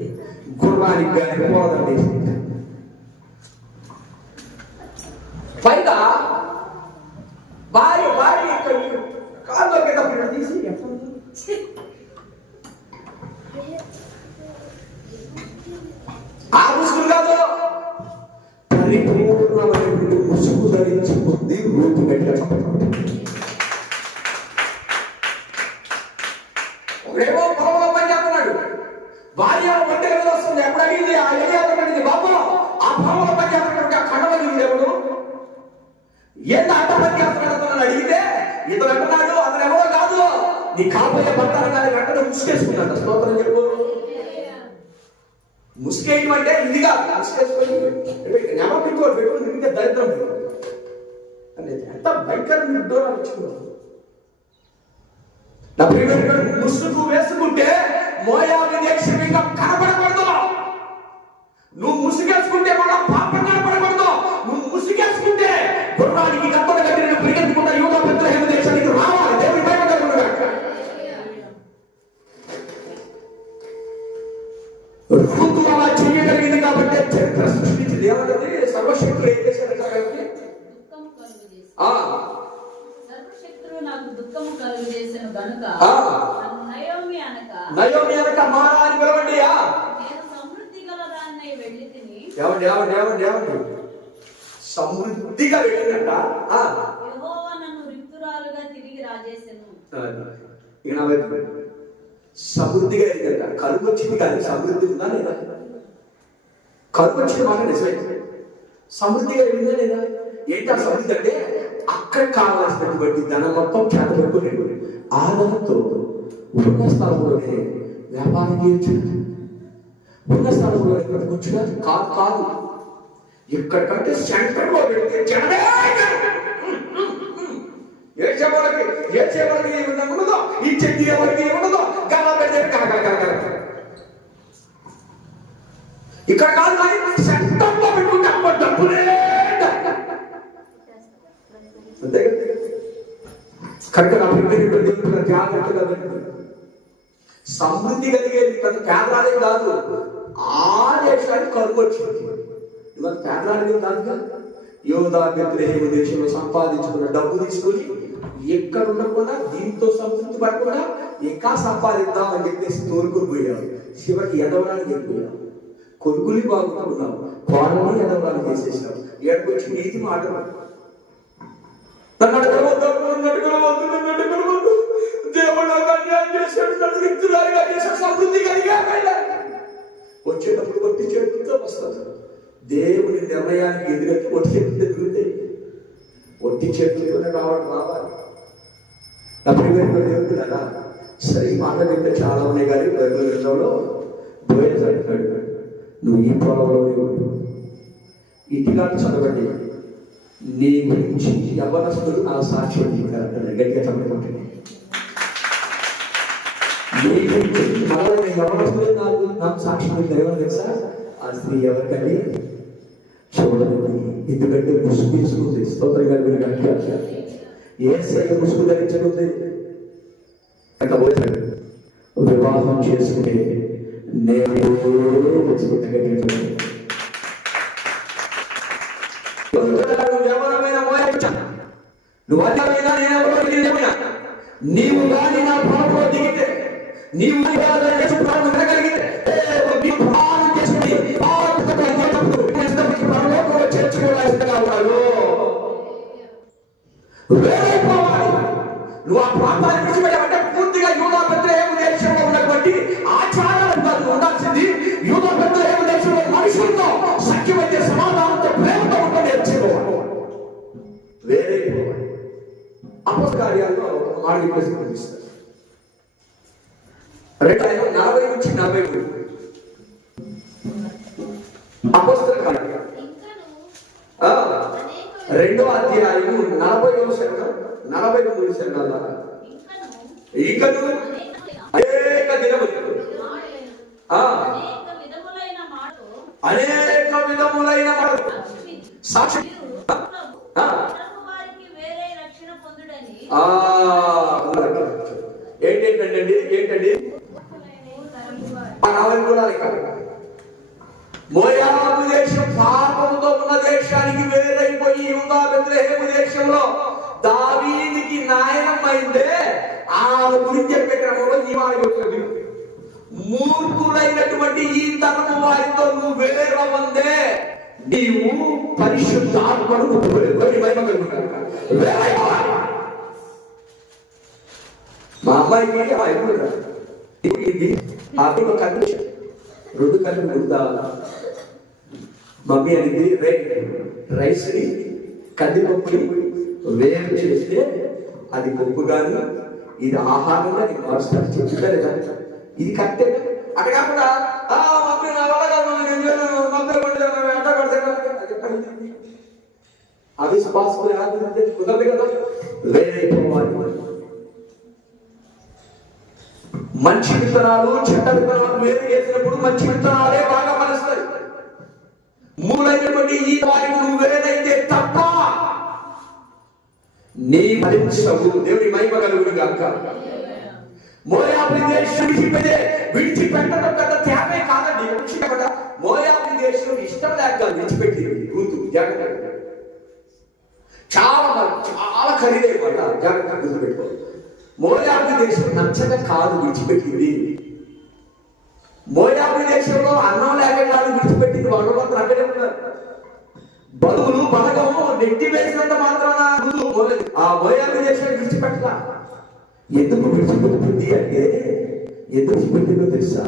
గుర్రానికి కానీ కూర దాంట్లో వేసుకుంటారు. పైగా భార్య కాళ్ళు పెట్టినప్పుడు తీసి ఆ ముసుగులు కాదు, పరిపూర్ణమైన ముసుగు ధరించుకుంది రూతు ఒకడేమో పొలంలో పని చేస్తున్నాడు, భార్య ఒంటి మీద వస్తుంది. ఎప్పుడు అడిగింది ఆ ఏది బాబు ఆ పొలంలో పని చేస్తున్నాడు ఆ కండవల్లి దేవుడు ఏంటి అంత పని చేస్తున్నాడు అడిగితే ఇతను అంటున్నాడు అతను ఎవరో కాదు నీ కాబోయే భర్త కానీ వెంటనే ముసుకేసుకున్నాడు. స్తోత్రం చెప్పు. ముసుకేయడం అంటే ఇదిగా ముసుకేసుకొని పెట్టుకుని తిరిగే దరిద్రం అనేది ఎంత భయంకరమైన దూరాలు ఇచ్చుకున్నాను. నా ప్రియమైన ముసుగు వేసుకుంటే మోయాబు దేశం ఇంకా కనపడకూడదు. నువ్వు ముసుగేసుకుంటే మళ్ళా పాపం కనపడకూడదు. నువ్వు ముసుగేసుకుంటే గుర్రానికి కత్తలు కట్టిన పరిగెత్తుకుంటా యూదా బెత్లెహేము దేశానికి రావాలి. దేవుడి భయం కలుగునుగాక. రూతు అలా చేయగలిగింది కాబట్టి చరిత్ర సృష్టించింది. ఏమంటే సర్వశక్తులు ఏం చేశారు నయోమి అనక మారా అని పిలవండి. సమృద్ధిగా వెళ్ళినట్ట సమృద్ధిగా వెళ్ళిందట. కరువు వచ్చింది కానీ సమృద్ధి ఉందా లేదా? కరువు వచ్చింది మాట నిజమే. సమృద్ధిగా వెళ్ళిందా లేదా? ఏంటి ఆ సమృద్ధి అంటే అక్కడ కావాల్సినటువంటి ధనం మొత్తం చేత పెట్టుకోలేదు. ఆ ధనంతో ఉన్న స్థలంలోనే వ్యాపారం చేయొచ్చు. ఉన్న స్థలంలో ఎక్కడికొచ్చుగా కాదు ఇక్కడికంటే సెంటర్ లో పెడితే జనమే ఏ చేపలకి ఉండదో ఈ చెట్టు ఎవరికి ఉండదో గలా పెడితే ఇక్కడ కాదు కానీ సెంటర్ లో పెట్టుకుంటే అప్పుడు డబ్బులే అంతే కనుక నా ప్రియమైన జాగ్రత్తగా సమృద్ధి కలిగేది కదా. పేదరాలే కాదు ఆ దేశానికి కరువు వచ్చింది. ఇవాళ పేదరాలే కాదుగా. యూదా బెత్లెహేము దేశంలో సంపాదించుకున్న డబ్బు తీసుకుని ఎక్కడ ఉండకుండా దీంతో సంతృప్తి పడకుండా ఇంకా సంపాదిద్దామని చెప్పేసి తోలుకొని పోయావు. చివరికి ఎదవడానికి వెళ్ళిపోయావు. కొడుకుని బాగున్నావు, కోడని ఎదవడానికి చేసేసావు. ఏడుకొచ్చి నీతి మాట దేవుడు అన్యాయం చేశాడు, నన్ను రిక్తురాలుగా చేశాడు. సమృద్ధి కలిగా వచ్చేటప్పుడు ఒట్టి చేతులతో వస్తారు. దేవుని నిర్ణయానికి ఎదురైతే ఒట్టి చేతులతో ఎదురుతాయి. ఒట్టి చేతులతోనే రావాలి. నా ప్రియమైన దేవుడు కదా. సరే ఈ మాట వింటే చాలా ఉన్నాయి కానీ గ్రంథంలో బోయజ్ అంటాడు నువ్వు ఈ పొలంలోనే ఉండు. ఇంటిగా చదవండి నీ గురించి యవ్వనస్తులు నా సాక్ష్యం చెప్పారు. గట్టిగా చదవకుంటుంది నీ గురించి మనల్ని యవ్వనస్తులు నాకు సాక్ష్యం చెప్పారు. తెలుసా ఆ స్త్రీ ఎవరికండి చూడండి. ఎందుకంటే ముసుగు తీసుకుంది. స్తోత్రంగా మీరు గట్టిగా ఏ సైతం ముసుగు ధరించకుంది. వివాహం చేసుకునే నేను ఎవరమైనా నువ్వు అర్థమైనా నేనెవరైనా నీవు కానీ నా పాపలో దిగితే నీవు వినగలిగితే నువ్వు ఆ ప్రాంతాన్ని విడిచిపెట్టావంటే పూర్తిగా యూదా బెత్లెహేము దేశంలో ఉన్నటువంటి ఆచారాలు ఉండాల్సింది. యూదా బెత్లెహేము దేశంలో మనుషులతో సఖ్యమైతే సమాధానంతో ప్రేమతో ఉంటే నేర్చుకోవాలి. వేరే అపోస్తల కార్యాల్లో మార్గం ప్రశ్నిస్తారు 40 నుంచి 43 అపోస్తల కార్యాలు 2వ అధ్యాయము 40వ శరణం 43 శరణాల ఇకను అనేక విధములైన మాట సాక్షి ఏంటండి మోయాబు దేశం పాపముతో ఉన్న దేశానికి వేరైపోయి యూదా బెత్లెహేము దేశంలో దావీదుకి నాయనమైందే ఆ గురించి చెప్పే క్రమంలో ఈ వారి మూర్ఖులైనటువంటి ఈ తరము వారితో నువ్వు వేరవందే నీవు పరిశుద్ధాత్మను మా అమ్మాయికి కండిషన్ 2 కళ్ళు ముద్దా మమ్మీ అనేది రైస్ ని కందిపప్పుని వేరు చేస్తే అది పప్పు కానీ ఇది ఆహారంగా నీకు మారుస్తారు చెప్తా లేదా ఇది కరెక్టే. అక్కడ కాకుండా మమ్మీ నా అవిశ్వాసం కుదరదు కదా. వేరైపోవాలి. మంచి విత్తనాలు చెడ్డ విత్తనాలు వేరు చేసినప్పుడు మంచి విత్తనాలే బాగా మలుస్తాయి. మూలైనటువంటి ఈ వారికి నువ్వు వేరైతే తప్ప నీ ఫలించవు. దేవుడి మహిమ కలుగును గాక. మోయాబు దేశం విడిచిపెట్టడం పెద్ద త్యాగమే కాదండి. మోయాబు దేశం ఇష్టం లేక విడిచిపెట్టింది కూతు. జాగ్రత్త, చాలా ఖరీదైపోట. జాగ్రత్త గుర్తుపెట్టుకో. మోయాబు దేశం నచ్చక కాదు విడిచిపెట్టింది. మోయాబు దేశంలో అన్నం లేక కాదు విడిచిపెట్టింది. వాళ్ళు మాత్రం అక్కడే ఉన్నారు. బరువులు బలగము నెట్టి వేసినంత మాత్రాన ఆ మోయాబు దేశం విడిచిపెట్టలా. ఎందుకు విడిచిపెట్టింది అంటే ఎందుకు విడిచిపెట్టిందో తెలుసా?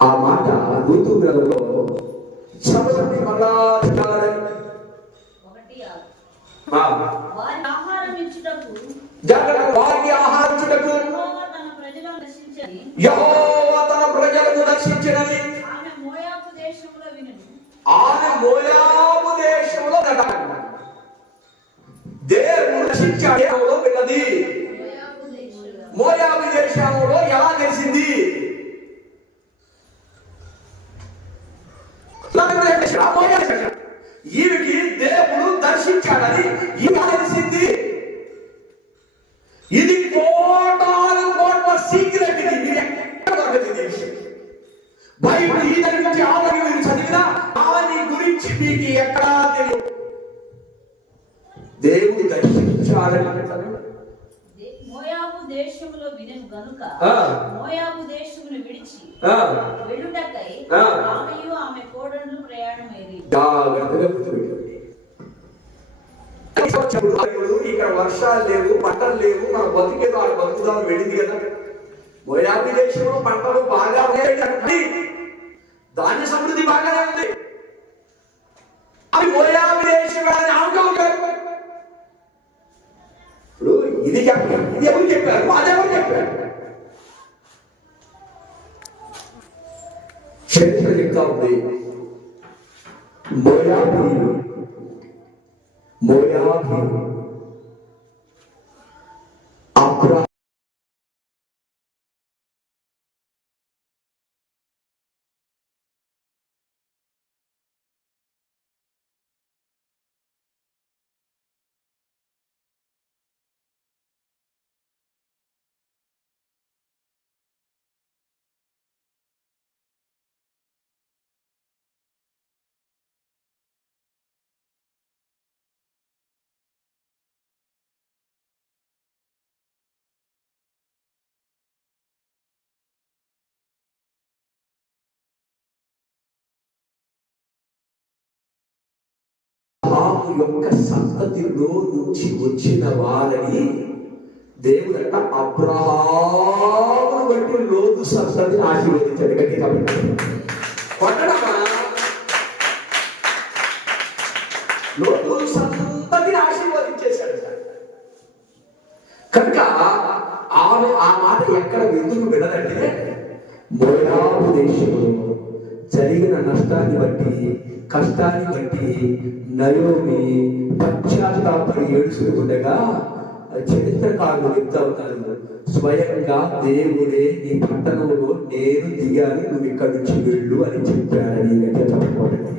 ఆ మాట రూతు గ్రంథంలో చదవండి. మళ్ళా వారికి ఆహారించుటకు యెహోవా తన ప్రజలను రక్షించినని ఆమె మోయాబు దేశంలో దేవుడు రక్షించాడు విన్నది. మోయాబు దేశంలో ఎలా తెలిసింది? ఈవికి దేవుడు దర్శించాడని ఇలా తెలిసింది. ఇది కోట్ల సీక్రెట్. ఇది బైబిల్ ఈ దగ్గర నుంచి ఆ దగ్గర మీరు చదివినా ఆమె గురించి మీకు ఎక్కడా తెలియదు. దేవుడు దర్శించాడని మోయాబు దేశములో వినెను గనుక మోయాబు దేశమును విడిచి వెళ్ళుటకై ఆమెయు ఆమె కోడళ్ళు ప్రయాణమైరి. ఇక్కడ వర్షాలు లేవు, పంటలు లేవు, మన బతికేదో ఆ బతుకుదాం వెళ్ళింది కదా. మోయాబు దేశంలో పంటలు బాగా ఉన్నాయి, ధాన్య సమృద్ధి బాగానే ఉంది. అవి మోయాబు దేశం ఇప్పుడు ఇది చెప్పారు, ఇది ఎవరు చెప్పారు, అదెవరు చెప్పారు? చరిత్ర చెప్తా ఉంది. మోయాబు అబ్రహాము యొక్క సంతతిలో నుంచి వచ్చిన వారిని దేవుడంట అబ్రహామును బట్టి లోతు సంతతిని ఆశీర్వదించాడు. గట్టిగా కొట్టడమా? లోతు సంతతిని ఆశీర్వదించేశాడు. కనుక ఆమె ఆ మాట ఎక్కడ ఎందుకు వినదంటే, మోయాబు దేశంలో జరిగిన నష్టాన్ని బట్టి, కష్టాన్ని బట్టి నయోమి పశ్చాత్తాపడి ఏడుస్తూ ఉండగా చరిత్రకారులు చెప్తా ఉన్నారు, స్వయంగా దేవుడే నీ పట్టణంలో నేను దిగాను, నువ్వు ఇక్కడి నుంచి వెళ్ళు అని చెప్పాడని చెప్పకూడదు.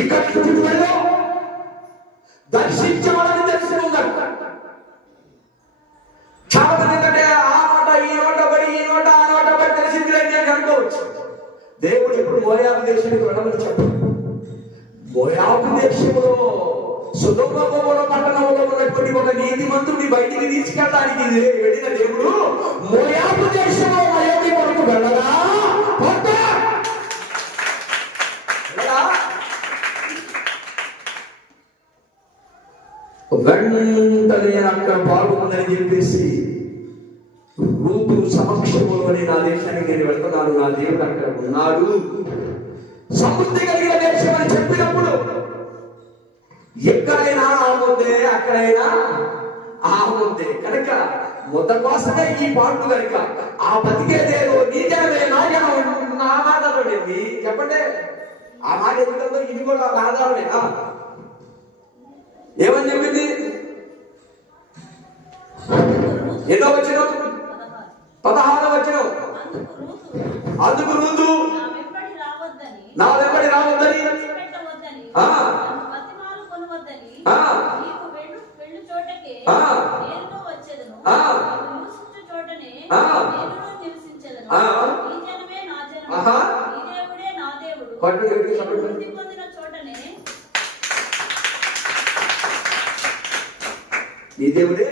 ఇక్కడి నుంచి వెళ్ళు, దర్శించాలని దర్శనం ఉందంట. చాలా మంది ఏంటంటే ఆ నోట ఈ నోట పడి ఈ నోట ఆ నోట పడి తెలిసింది అని అనుకోవచ్చు. దేవుడు ఇప్పుడు మోయాబు దేశానికి వెళ్ళమని చెప్పాడు. మోయాబు దేశంలో సొదొమ గొమొర పట్టణంలో ఉన్నటువంటి ఒక నీతిమంతుడిని బయటికి తీసుకెళ్ళడానికి వెళ్ళిన దేవుడు మోయాబు దేశంలో నయోమి కొరకు వెళ్ళరా? వెంటనే అక్కడ బాగుందని చెప్పేసి రూతు సమక్షంలోనే నా దేశానికి నేను వెళ్తున్నాను, నా దేవుడు అక్కడ ఉన్నాడు, సమృద్ధి కలిగిన దేశం అని చెప్పినప్పుడు ఎక్కడైనా ఆముందే, అక్కడైనా ఆముందే. కనుక మొద కోసమే ఈ పాటలు కనుక ఆ బతికేదేదో నీ జనమే నా జనం నా మాటలోనే చెప్పండి. ఆ మాట ఎందుకంటే ఇది కూడా ఆధారమే. ఏమని చెప్పింది? ఎన్నో వచ్చినాం? 16వ వచనం. అందుకు రూతు నా వెంబడి రావద్దని ఈ దేవుడే.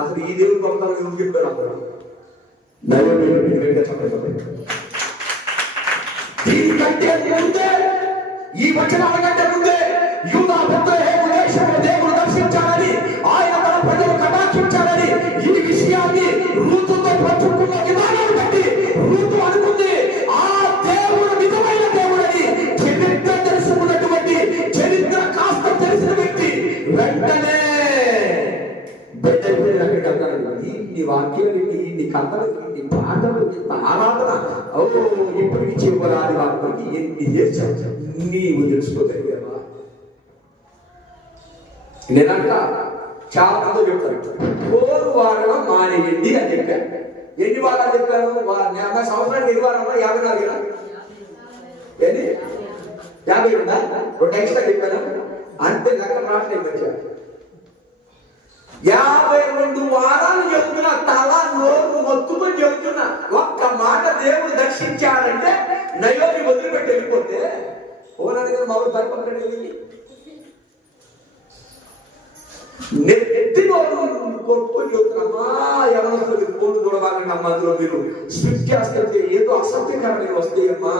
అసలు ఈ దేవుడు గొప్పతనం ఎవరు చెప్పారు? అందరూ దీనికంటే ముందే, ఈ వచనాల కంటే ముందే యూదా బెత్లెహేము దేశంలో దేవుడు దర్శించాలని, ఆయన తన ప్రజలు కటాక్షించాలని ఈ విషయాన్ని రూతుతో పంచుకున్న విధానాన్ని బట్టి రూతు అనుకుంది ఆ దేవుడు నిజమైన దేవుడని. చరిత్ర తెలుసుకున్నటువంటి, చరిత్ర కాస్త తెలిసిన వ్యక్తి వెంటనే నీ వాక్యాలు, నీ కథలు, నీ పాటలు, ఇంత ఆరాధన ఇప్పటికి చెప్పరాని వారికి ఎన్ని చేశావు నీవు తెలుసుకోగలిగావా? నేనంట చాలా మంది చెప్తాను, కోరు వాడడం మానేయండి అని చెప్పాను. ఎన్ని వారాలు చెప్పాను? సంవత్సరానికి ఎన్ని వారాలు? 54 ఏంటి 50 ఉందా? 2 ఎక్స్ట్రా చెప్పాను అంతే. దగ్గర రాష్ట్రం వచ్చాను 52 వారాలు చెప్తున్నా, తల నోరు మొత్తుకొని చెప్తున్నా. ఒక్క మాట దేవుడు దర్శించాడంటే నయోమి వదిలిపెట్టి వెళ్ళిపోతే ఓనని మరో పరిపక్కి నేను ఎత్తిలో కొట్టుకొని చెప్తున్నా, ఎవరొస్తుంది ఫోన్ చూడబాకండి అమ్మా, అందులో మీరు స్విచ్ చేస్తే ఏదో అసత్యకరమైన వస్తాయమ్మా.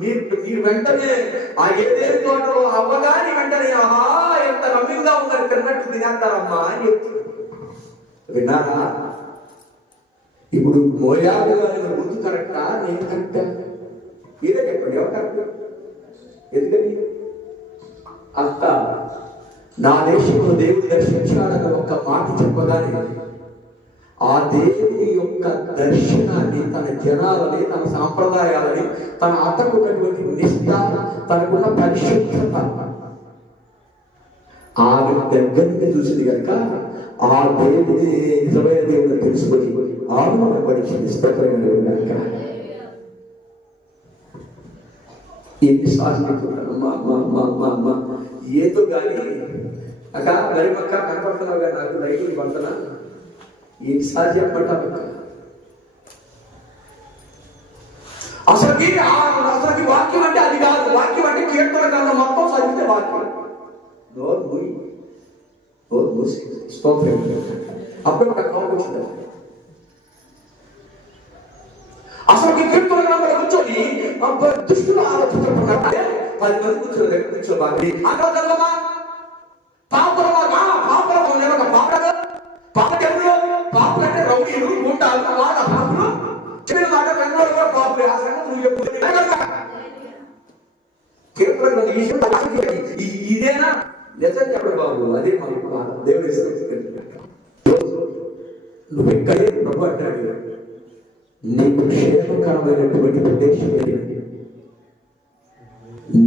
మీరు వెంటనే ఆ ఏదేది తోటలో అవ్వగాని వెంటనే ఆహా ఎంత రమ్యంగా ఉందని తిన్నట్టు తినేస్తారమ్మా అని చెప్తున్నారు. విన్నారా? ఇప్పుడు మోయాబు గారి ముందు కరెక్టా, నేను కరెక్టా? ఇదే చెప్పండి, ఎవరు కరెక్ట్? ఎందుకని అత్త నా దేశంలో దేవుడు దర్శించాడని ఒక్క మాట చెప్పగానే ఆ దేవుని యొక్క దర్శనాన్ని, తన జనాలని, తన సాంప్రదాయాలని, తన అత్తకున్నటువంటి నిష్ఠ, తనకున్న పరిశుద్ధత ఆమె దగ్గరికి చూసింది కనుక ఆ దేవుడి నిజమైన దేవుడు తెలుసుకొని ఆమె పరీక్ష స్తోత్రమైన దేవుడు కనుక ఎన్నిసార్లు ఏదో కానీ అక్క మరి పక్క కనపడుతున్నావు కానీ నాకు లైట్లు పడుతున్నా ఎన్నిసార్లు చెప్పంటావు? అసలుకి వాక్యం అంటే అది కాదు. వాక్యం అంటే కీర్తన గ్రంథం మొత్తం చదివితే వాక్యం. నోరు మూసి స్తోత్రం. అప్పుడు ఒక కోపం వచ్చింది. అసలు కీర్తన గ్రంథంలో కూర్చొని దుష్టులు ఆలోచించుకున్నట్టే 10 మంది కూర్చోరు దగ్గర కూర్చోబాలి అన్నదమ్మా పాపలమా పాపలమా నేను పాపలు పాపలు పాపలు అంటే రౌడీలు గుండాలు వాళ్ళ పాపలు చిన్న మాట వెన్నోడు కూడా పాపలు ఆ సంగతి నువ్వు చెప్పు ఇదేనా నిజం చెప్పడు బాబు అదే మాకు దేవుడు నువ్వు ఎక్కడే ప్రభు అంటాడు నీకు క్షేమకరమైనటువంటి ప్రదేశం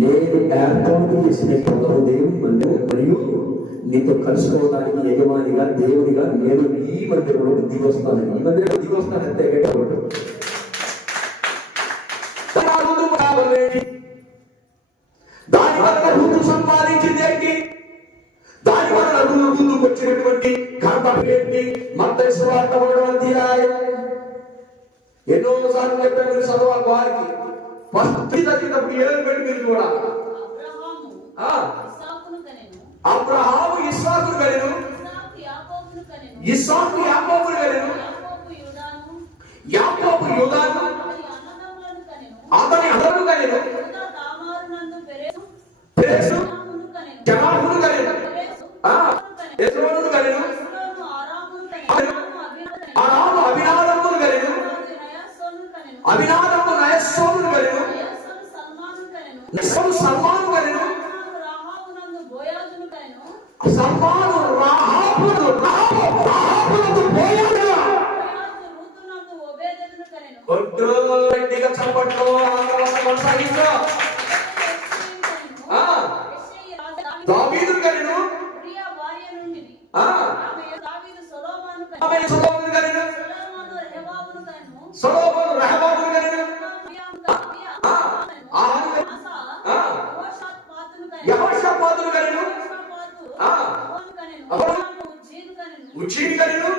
నేను ఏర్పాటు చేసిన దేవుని మందిరం మరియు నీతో కలుసుకోవడానికి యజమానిగా దేవుడిగా నేను ఈ మందిరంలో దిగి వస్తాను ఈ మందిరంలో దిగి వస్తానంటే దాని వల్ల ఋతు సంపాదించింది ఏంటి దాని వల్ల ఋతుకు వచ్చినటువంటి ఘనత ఏంటి మత్తయి సువార్త 3వ అధ్యాయం ఎన్నోసార్లు చెప్పాను చదవాలి వారికి ఫస్ట్ చదివినప్పుడు 7 పెట్టి మీరు చూడాలి అబ్రహాము ఇస్సాకును కనెను ఇస్సాకు యాకోబును కనెను యాకోబు యూదాను అతని అతను కనెను పెరెసు జనాహును కనెను ఎస్రోనును కనెను ఆరాము అబినాదమును కనెను అబినాదము నయస్సోనును కనెను నయస్సోను సల్మాను కనెను సల్మాను రాహాబును బోయాజు గట్టిగా చప్పట్లు కొనసాగించు దావీదును కనెను సొలొమోను కనెను సొలొమోను రెహబాబును కనెను యెహోషాపాతును కనెను ఉజ్జీని కనెను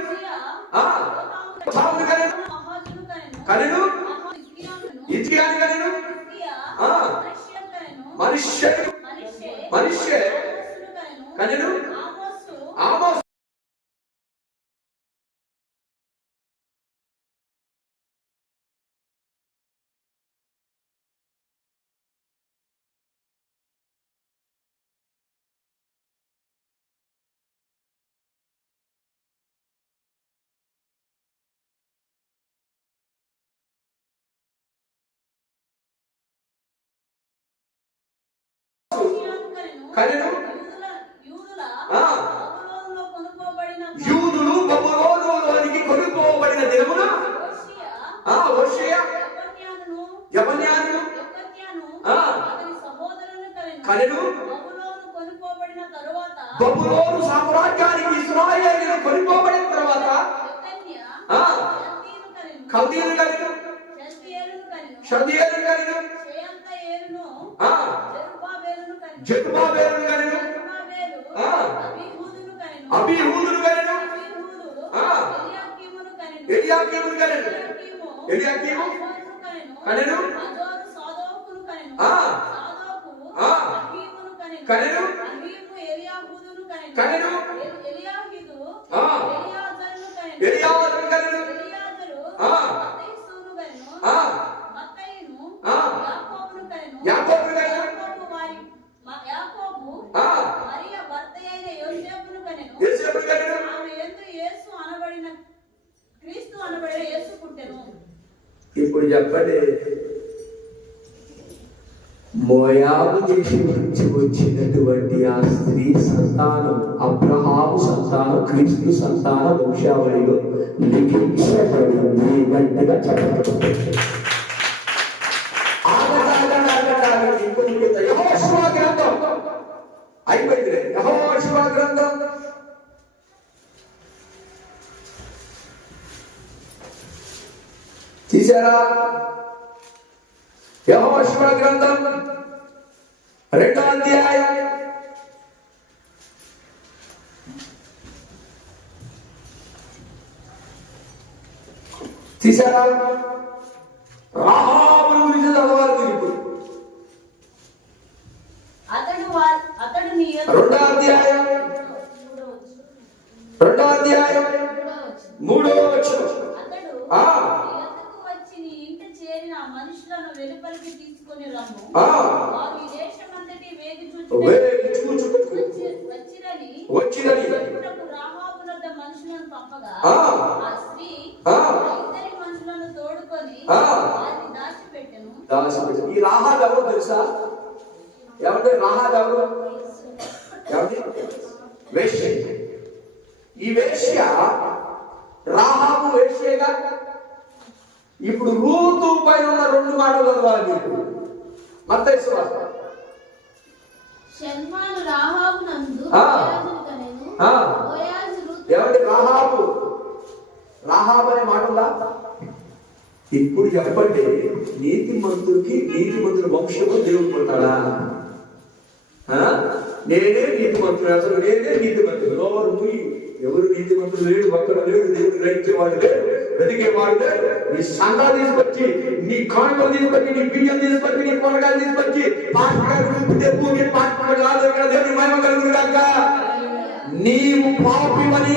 యోతామును కనెను కనెను హిజ్కియాను కనెను మనిషే కనెను ఆమోసు యూదులు బబులోనులోనికి కొనుక్కోబడిన దినమున హోషేయ యెఫన్యాను కనెను బబులోను సామ్రాజ్యానికి ఇశ్రాయేలును కొనుక్కోబడిన తర్వాత కల్దీయులు కనెను షల్దీయులు కనెను జెరుబ్బాబెలును కనెను అబీహూదును కనెను ఎలియాకీమును కనెను ఎలియాకీము కనెను కనెను కనెను ఎలియాజరు కనెను యాకోబును కనెను యోసేపును కనెను ఇప్పుడు చెప్పండి మోయాబు దేశం నుంచి వచ్చినటువంటి ఆ స్త్రీ సంతానం అబ్రహాము సంతానం క్రీస్తు సంతాన వంశావళిలో లిఖించబడింది. గట్టిగా చెప్పండి. యెహోషువ గ్రంథం అయిపోయింది. యెహోషువ గ్రంథం తీశారా? యెహోషువ గ్రంథం 2వ అధ్యాయం తీశారా? రాహాబును గురించి చదవాలి మీరు ఇప్పుడు. 2వ అధ్యాయం 3వ వచనం. మనుషులను వెలుపలికి తీసుకొని రమ్ము. వారు ఈ దేశం వచ్చినని రాహాబునొద్ద మనుషులను పంపగా ఆ ఆ స్త్రీ ఆ ఇద్దరి మనుషులను తోడుకొని ఆ వారిని దాచిపెట్టెను. ఈ రాహాబు ఎవరో తెలుసా? ఏమంటే రాహాబు ఎవరు? వేశ్య. ఈ వేశ్య రాహాబు వేశ్యగా. ఇప్పుడు రూతు పైన ఉన్న 2 మాటలు చదవాలి మీరు. మత్తయి సువార్త. షల్మాను రాహాబునందు బోయాజును కనెను. బోయాజు రూతు. ఏమంటే రాహాబు అనే మాట ఉందా? ఇప్పుడు చెప్పండి, నీతిమంతుల వంశము దేవుడు పుడతాడా? నేనే నీతిమంతుడు, అసలు నేనే నీతిమంతుడు. నోరు మూయి. ఎవరు నీతిమంతుడు లేడు, ఒక్కడు లేడు. దేవుడు గ్రహించేవాడు లేడు, వెతికేవాడు లేడు. నీ సంఘా తీసుకొచ్చి, నీ కానుకలు తీసుకొచ్చి, నీ బియ్యం తీసుకొచ్చి, నీ పొరగాలు తీసుకొచ్చి దేవుని మహిమ కలుగును గాక. నీవు పాపివని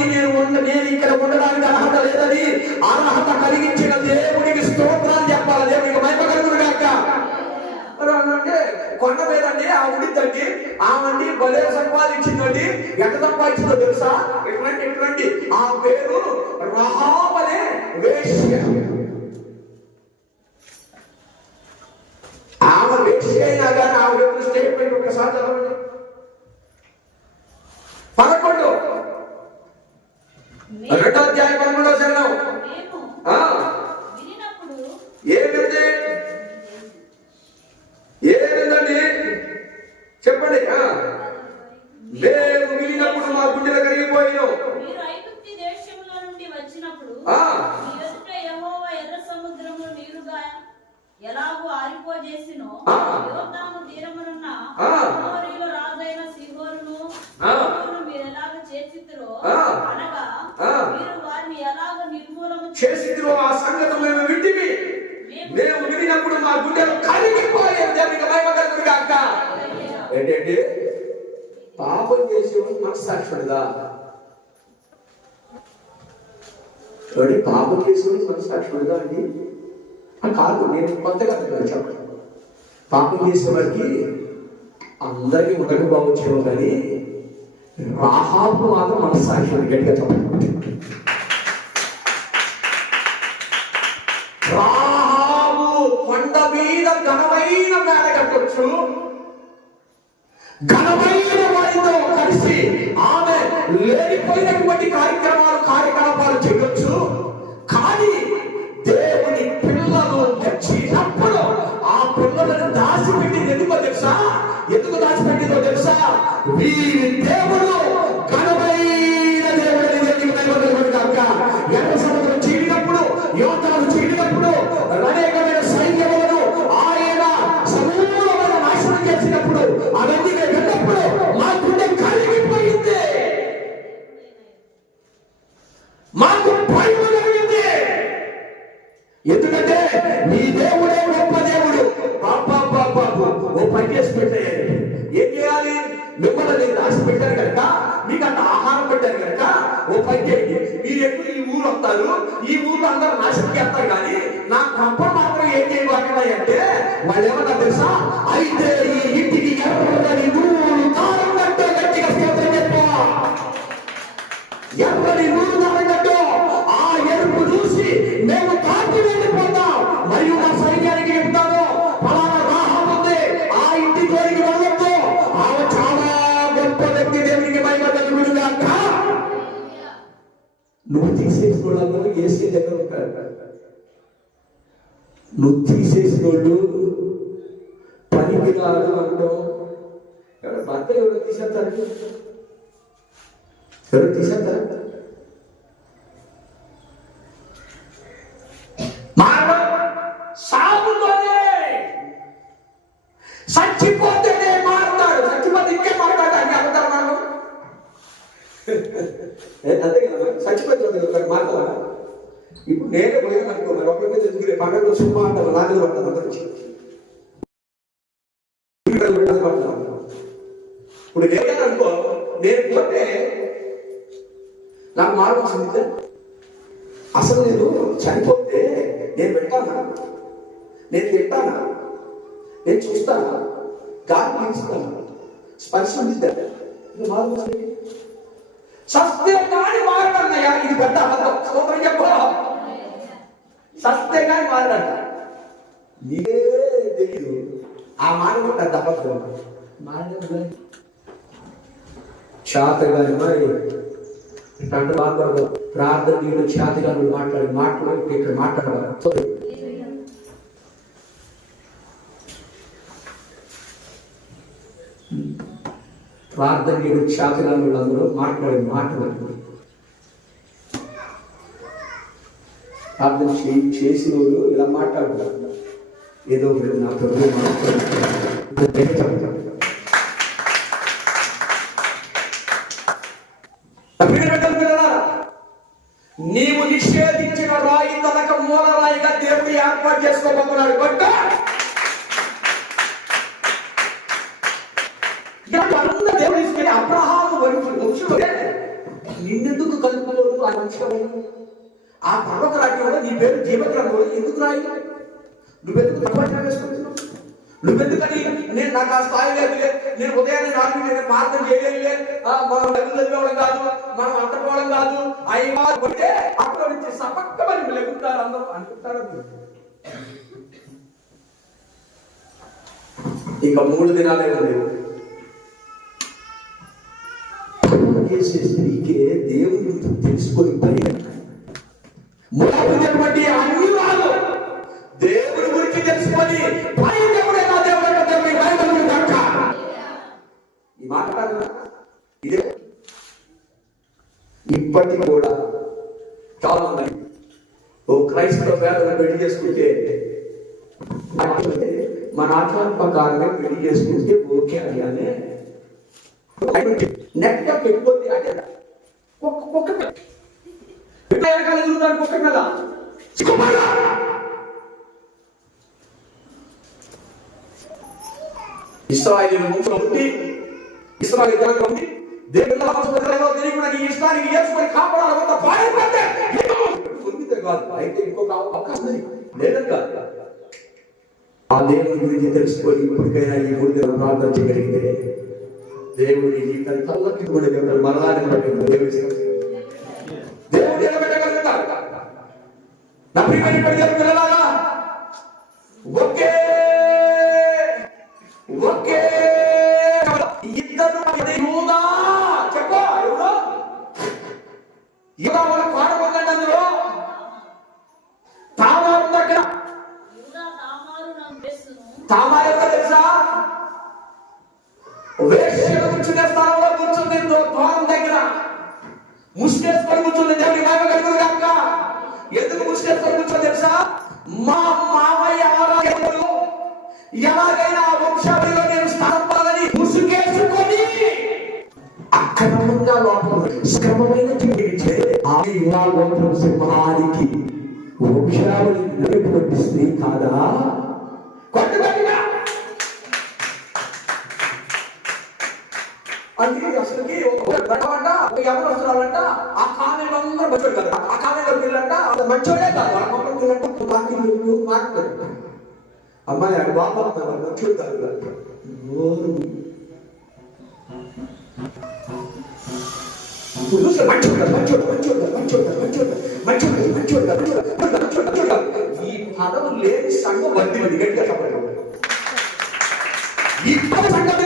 నేను ఇక్కడ ఉండడానికి అర్హత లేదని అర్హత కలిగించిన దేవునికి స్తోత్రాలు చెప్పాలి. దేవునికి మహిమ కలుగును గాక. అంటే కొండ మీదండి ఆ ఉండిద్దండి, ఆమండి భలే సంపాదించిందండి. ఎంత సంపాదించిందో తెలుసా? ఎటువంటి ఆ పేరు రాహాబు అనే వేశ్య. ఆమె వేశ్య అయినా కానీ ఆమె యొక్క స్టేట్మెంట్ ఒకసారి చదవండి. 11 2వ అధ్యాయం 11వ చరణం. ఏమిటండి చెప్పండి. మేము వినినప్పుడు మా గుండెలు కరిగిపోయాను. మీరు ఐగుప్తు దేశంలో నుండి వచ్చినప్పుడు మీ ఎదుట యెహోవా ఎర్ర సముద్రము నీరుగా ఎలాగూ ఆరిపోజేసినో యోర్దాను తీరమునున్న అమోరీయుల రాజైన సీహోరును మీరు ఎలాగ చేసితిరో అనగా మీరు వారిని ఎలాగ నిర్మూలన చేసితిరో ఆ సంగతి మేము వింటిమి. మేము వినినప్పుడు మా గుండెలు కరిగిపోయాయి. దేవునికి మహిమ కలుగును గాక. ఏంటంటే పాపం చేసేవాడు మనస్సాక్షుడుగా. పాపం చేసేవాడు మనస్సాక్షుడుగా అండి కాదు. నేను కొత్తగా చెప్పండి. పాపం చేసేవాడికి అందరికీ ఉండకపోవచ్చేమో కానీ రాహాబు మాత్రం మనస్సాక్షుడు. గట్టిగా చెప్పండి. రాహాబు కొండ మీద ఘనమైన మేడ కట్టొచ్చు, ఘనమైన వారితో కలిసి ఆమె లేనిపోయినటువంటి కార్యకలాపాలు చేయొచ్చు. కానీ దేవుని పిల్లలు వచ్చినప్పుడు ఆ పిల్లలను దాచిపెట్టింది ఎందుకు దాచిపెట్టిందో తెలుసా? వీరి దేవుడు ఘనమైన దేవుడు కాక. ఎర్ర సముద్రం చీలినప్పుడు, యోధాలు చీలినప్పుడు, అనేకమైన సైన్యములను ఆయన సమూలమైన నాశనం చేసినప్పుడు, అవన్నీ వెళ్ళినప్పుడు మా గుండె కరిగిపోయింది, మాకు భయం కలిగింది. ఎందుకంటే నీ దేవుడే గొప్ప దేవుడు. ఓ పని చేసి పెట్టే ఏం చేయాలి? మిమ్మల్ని నేను రాసి పెట్టాను కనుక, మీకు అంత ఆహారం పెట్టాను కనుక ఓ పని చేయండి. మీరు ఎప్పుడు ఈ ఊరు వస్తారు, ఈ ఊరు అందరూ నాశనం చేస్తారు, కానీ నా కంప మాత్రం ఏం చేయబోతున్నాయి అంటే వాళ్ళు ఏమన్నా తెలుసా? అయితే ఈ ఇంటికి ఎర్రని నూరు దారం కట్టో. గట్టిగా స్తోత్రం చెప్పు. ఎర్రని నూరు దారం కట్టో. ఆ ఎరుపు చూసి మేము కాపీ వెళ్ళిపోతాం. మరియు నా సైన్యానికి చెప్తాను, ఫలానా రాహాబు ఉంది, ఆ ఇంటి జోలికి వెళ్ళొద్దు, ఆమె చాలా గొప్ప వ్యక్తి. దేవునికి మహిమ కలుగును గాక. నువ్వు తీసేసిన వాళ్ళందరూ ఏసీ దగ్గర ఉంటారు. నువ్వు తీసేసిన వాళ్ళు పనికి రాదు అంటాం. భర్త ఎవరు తీసేస్తారు? ఎవరు తీసేస్తారు? సాగుతోనే చచ్చిపోతేనే మారుతాడు. చచ్చిపోతే ఇంకే మారుతాడు అని అబద్ధాలు మనం అంతే కదా. చచ్చిపోతే మారుతా. ఇప్పుడు నేనే పోయాను అనుకో, మరి ఒకరి ఎందుకు పండుగ సుమా అంటారు, నా మీద పడతాను. అందరూ ఇప్పుడు లేదని అనుకో, నేను పోతే నాకు మార్గం వస్తుంది. అసలు నేను చనిపోతే నేను పెట్టానా? నేను తింటానా? నేను చూస్తానా? గాలి పీలుస్తాను, స్పర్శ ఉంది. సస్తే కానీ మారడన్నయ్యా, ఇది పెద్ద అబద్ధం. స్తోత్రం చెప్పు. సస్తే కానీ మారడంట. నీకే తెలియదు ఆ మాట పెద్ద అబద్ధం. మారడం చేతగాని మరి అంటే బాధపడదు. ప్రార్థన నీళ్ళు చేతగాని మాట్లాడి ఇక్కడ మాట్లాడవాలి. ప్రార్థన నీళ్ళు చేతగాని వాళ్ళందరూ మాట్లాడి ప్రార్థన చేసిన వాళ్ళు ఇలా మాట్లాడుతున్నారు. ఏదో ఒకటి నాతో నీవు నిషేధించిన రాయి తనక మూల రాయిగా దేవుడు ఏర్పాటు చేసుకోబోతున్నాడు. కొట్ట దేవుడు తీసుకుని అబ్రహాము వంశులు నిన్నెందుకు కలుపుకోడు ఆ వంశం? ఆ పర్వత రాజ్యంలో నీ పేరు జీవగ్రంథంలో ఎందుకు రాయి? నువ్వెందుకు తప్పట్టు వేసుకుంటున్నావు? నువ్వెందుకని నేను నాకు ఆ స్థాయి లేదు, నేను ఉదయాన్నే రాత్రి నేను ప్రార్థన చేయలేదు, మనం డబ్బులు చదివేవడం కాదు, మనం అంటపోవడం కాదు, అయ్యా కొట్టే అక్కడ నుంచి సపక్కమని లెగుతారు అందరూ అనుకుంటారు. ఇక 3 దినాలే ఉంది. చేసే స్త్రీకే దేవుని తెలుసుకొని పని బట్టి అన్ని రాదు. దేవుడి గురించి తెలుసుకొని ఈ మాట కాదు ఇదే. ఇప్పటికి కూడా చాలా మంది ఓ క్రైస్తవ పేదలను పెళ్లి చేసుకుంటే మన ఆచారం ప్రకారమే పెళ్లి చేసుకుంటే ఓకే అని నెట్ పెట్టుకోండి. అంటే ఒక్క మీద ఇశ్రాయేలు వంశం ఉండి ఇశ్రాయేలు జనాంగం ఉండి దేవుడు నీ ఇష్టానికి చేసుకొని కాపాడాలంతా పాడైపోతే కాదు. అయితే ఇంకొక అవకాశం లేదని కాదు. ఆ దేవుని గురించి తెలుసుకొని ఇప్పటికైనా ఈ 3 దినాలు ప్రార్థన చేయగలిగితే దేవుడి నీ తల్లకి దేవుడు మరలా దేవుడు నిలబెట్టగలుగుతాడు. నా ప్రియమైన పిల్లలారా, ఒకే ఇద్దరు యూదా చెప్పు ఎవరు యూదా వాళ్ళ పాడబోకండి. అందులో తామారు దగ్గర తామారు ఎవరో తెలుసా? వేశ్యలు కూర్చునే స్థలంలో కూర్చుంది, ద్వారం దగ్గర ముసుకేసుకొని కూర్చుంది. దేవుని మహిమ కలుగును గాక. ఎందుకు ముసుకేసుకొని కూర్చొని తెలుసా? మా మామయ్య ఎలాగైనా ఆ వంశావళిలో నేను స్థానం పాలని ముసుకేసుకొని అక్రమంగా లోపల శ్రమమైన సింహానికి వంశావళి నడిపినటువంటి స్త్రీ కాదా? అందుకే అసలుకి ఎవరు వస్తున్నారంట ఆ కామెంట్ అందరూ మంచోడు కదా. ఆ కామెంట్లో పిల్లంట మంచోడే కాదు, వాళ్ళ మొక్కలు పిల్లంట మాట్లాడు అమ్మాయి అక్కడ బాబా మంచోడు కాదు. ఈ పదం లేని సంఘం వద్ది గట్టిగా చెప్పండి. ఈ సంఘం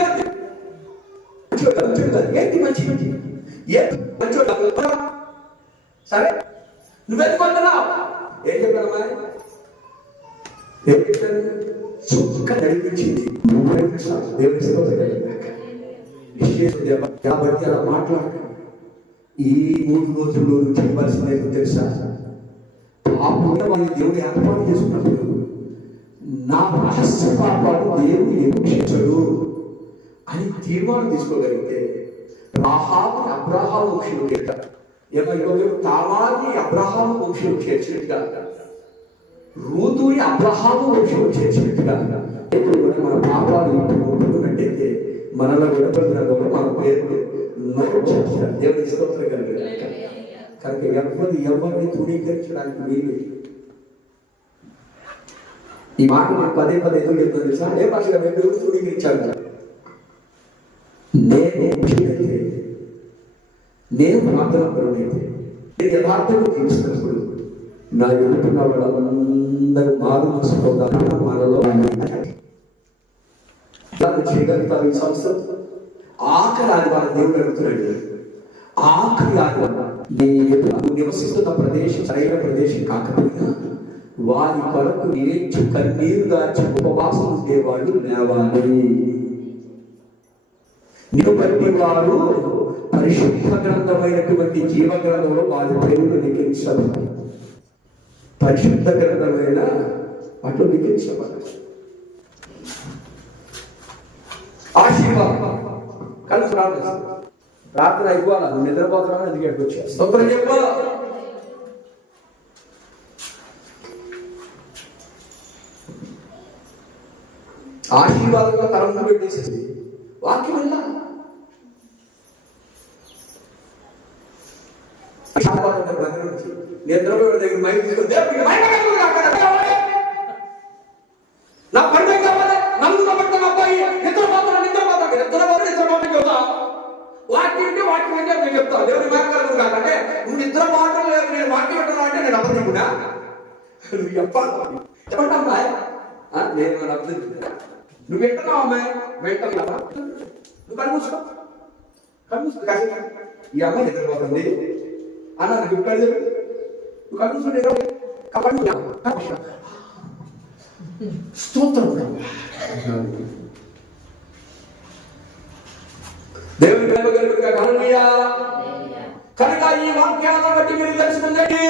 ఏంటి మంచి సరే నువ్వెందుకుంటున్నావు? ఏం చెప్పాడమ్మా? సుఖ నడిపించింది కాబట్టి అలా మాట్లాడు. ఈ 3 రోజుల్లో చెప్పాల్సింది తెలుసా? దేవుడు ఏర్పాటు చేసుకున్నప్పుడు నా రహస్య పాపాలు దేవుడు ఏమి క్షమించడు అని తీర్మానం తీసుకోగలిగితే రాహాబు అబ్రహాము వంశంలో చేర్చారు. తామారిని అబ్రహాము వంశంలో చేర్చినట్టుగా, రూతుని అబ్రహాము వంశంలో చేర్చినట్టుగా ఇప్పుడు కూడా మన పాపాలు ఒప్పుకున్నట్టయితే మనలో విడపడిన మన పేరు నోట్ చేస్తారు. దేవుని స్తోత్రం కలిగారు. కనుక ఎవరిని తృణీకరించడానికి వీలు. ఈ మాట మనం పదే ఎందుకు చెప్తుంది తెలుసా? ఏ భాషగా మేము తృణీకరించాలి. నేను ప్రార్థన పరుడైతే, నేను యథార్థంగా జీవిస్తున్నప్పుడు నా ఎదుటిన్న వాళ్ళందరూ మారు మనసుకోవడానికి మనలో చేయగలుగుతారు. ఈ సంవత్సరం ఆఖరి ఆదివారం దేవుడు అడుగుతున్నాడు, ఆఖరి ఆదివారం నీ నువ్వు నివసిస్తున్న ప్రదేశం సరైన ప్రదేశం కాకపోయినా వారి కొరకు ఏడ్చి కన్నీరు దాచి ఉపవాసం ఉండేవాళ్ళు లేవాలి. నిన్ను బట్టి వారు పరిశుద్ధ గ్రంథమైనటువంటి జీవ గ్రంథంలో వారి పేరును లిఖించాలి. పరిశుద్ధ గ్రంథమైన అటు లిఖించబడాలి. ఆశీర్వాదం కలిసి ప్రార్థన అయిపోవాలా. నువ్వు నిద్రపోతున్నావు, అందుకే వచ్చావు. స్తోత్రం చెప్పు. ఆశీర్వాదంగా తరం పెట్టేసేది వాక్యం విన్నా. నిద్రపోయే దగ్గర మైక్ తీసుకొని నా పండుగ కావాలి, నలుగురు పట్టిన అబ్బాయి నిద్రపోతాను చెప్తా. వాక్యం అంటే వాక్యం అంటే నేను చెప్తాను. దేవుని మాట్లాడదు కాదంటే నువ్వు నిద్రపోవడం లేదు, నేను వాక్యం పెట్టాను అంటే నేను అబద్ధకుడా? నువ్వు చెప్పాలి చెప్పండి అమ్మాయి, నేను అర్థం. నువ్వు వింటున్నావు అమ్మాయి, వింటున్నావా? నువ్వు కనుమూసుకో, కనుమూసుకో. ఈ అమ్మాయి నిద్రపోతుంది అన్న నాకు ఇక్కడ నువ్వు కనుమూసుకుంటే స్తోత్రం. దేవుని కనుక ఈ వాక్యాలను బట్టి మీరు తెలుసుకుందండి,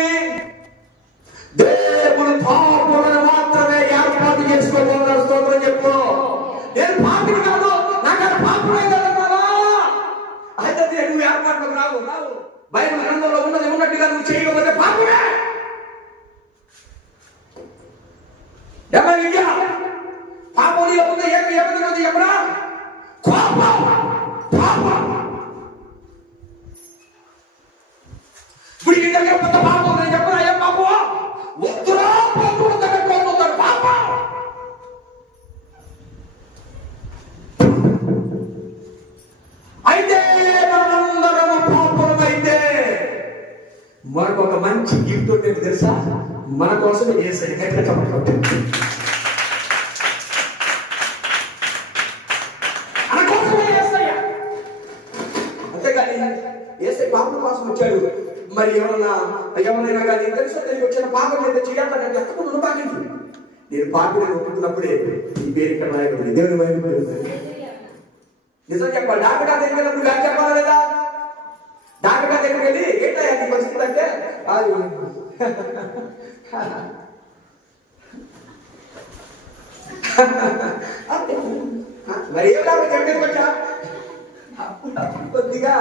దేవుడు పాపులను మాత్రమే ఏర్పాటు చేసుకోబోతున్నారు. స్తోత్రం చెప్పు. నేను పాపిని కాదు, నాకు పాపుడే కదన్నావా? అయితే నువ్వు ఏర్పాటు రావు రావు. బైబిల్ గ్రంథంలో ఉన్నది ఉన్నట్టుగా నువ్వు చేయకపోతే పాపుడే. ఏమైనా పాపం లేకుండా ఏమైనా చెప్పరా? కోపం, పాపం. గుడికి దగ్గర పెద్ద పాపం నేను చెప్పరా? ఏం పాపం? వద్దురా పాపం దగ్గర పోతారు పాపం. అయితే మనందరం పాపం అయితే మనకు ఒక మంచి గిఫ్ట్ ఉంటుంది తెలుసా? మన కోసం ఏసై అంతేగాని ఏసై పాపం కోసం వచ్చాడు. మరి ఎవరైనా కానీ తెలుసా తెలివి వచ్చిన పాపం అయితే చేయాలంటే ఎక్కకుండా ఉండబాగింది. నేను పాపని ఒప్పుకున్నప్పుడే ఈ పేరు ఇక్కడ రాయబడింది. దేవుని వైపు నిజం చెప్పాలి. డాక్టర్ గారి దగ్గర నువ్వు గారు చెప్పాలా లేదా? డాక్టర్ గారి దగ్గరికి వెళ్ళి ఏంటో అది పరిస్థితి అంటే అది మరి ఏం డాక్టర్ చెప్పేది వచ్చా కొద్దిగా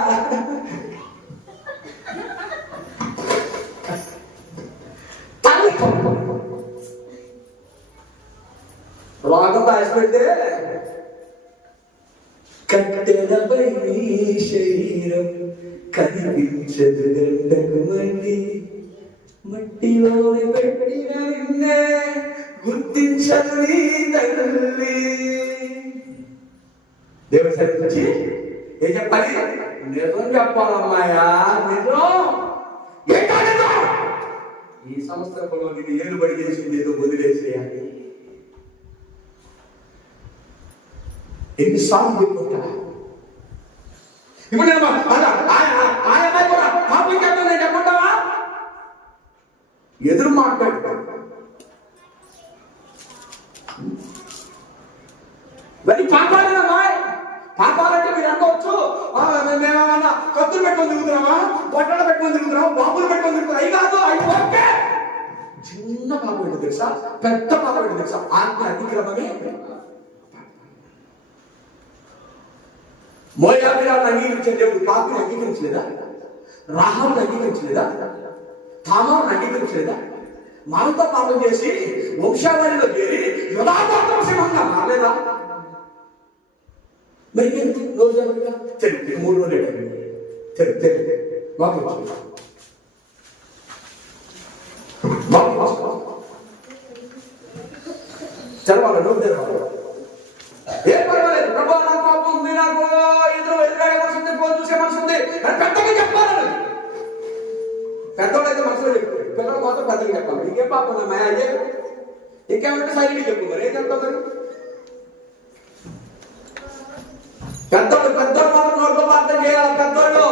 రోగం రాసిపెడితే కట్టెలపై నీ శరీరం కనిపించదు గంటకు మండి, మట్టిలోని పెట్టిన నిన్నే గుర్తించదు నీ తల్లి. దేవుడి సరిచి ఏం చెప్పాలి? నిజం చెప్పాలమ్మాయా, నిజం. ఈ సంవత్సరంలో నేను ఏలుబడి చేసింది ఏదో వదిలేసేయాలి. ఎన్నిసార్లు చెప్పుకుంటా? ఇప్పుడు నేను పాపం చెప్పాను చెప్పంటావా? ఎదురు మాట్లాడు. మరి పాపాలేనమ్మా? పాపాలంటే మీరు అనుకోవచ్చు మేమేమన్నా కత్తులు పెట్టుకొని తిరుగుతున్నామా, బట్టలు పెట్టుకొని తిరుగుతున్నామా, బాబులు పెట్టుకొని తిరుగుతున్నా? అవి కాదు, అవి ఓకే. చిన్న పాపం ఏంటో తెలుసా? పెద్ద పాపం ఏంటో తెలుసా? ఆజ్ఞ అతిక్రమమే. మోయాబీరాలను అంగీకరించిన దేవుడు కాకుని అంగీకరించలేదా? రాహాబుని అంగీకరించలేదా? తామారుని అంగీకరించలేదా? మనతో పాపం చేసి వంశావళిలో చేరి యథార్థంగా మారలేదా? మరి రోజు 3 రోజులు చదవాలి, నోరు తెరవాలి. ఏ పర్వాలేదు, ప్రభా నా పాపం ఉంది, నాకు ఎదురు కథలు చెప్పాలి. ఇంకేం పాపం అమ్మాయి అయ్యే ఇంకేమంటే సైలెంట్ చెప్పు. మరి ఏం చెప్తావు? మరి పెద్దోళ్ళు మాత్రం నోట్లో ప్రార్థన చేయాలి. పెద్దోళ్ళు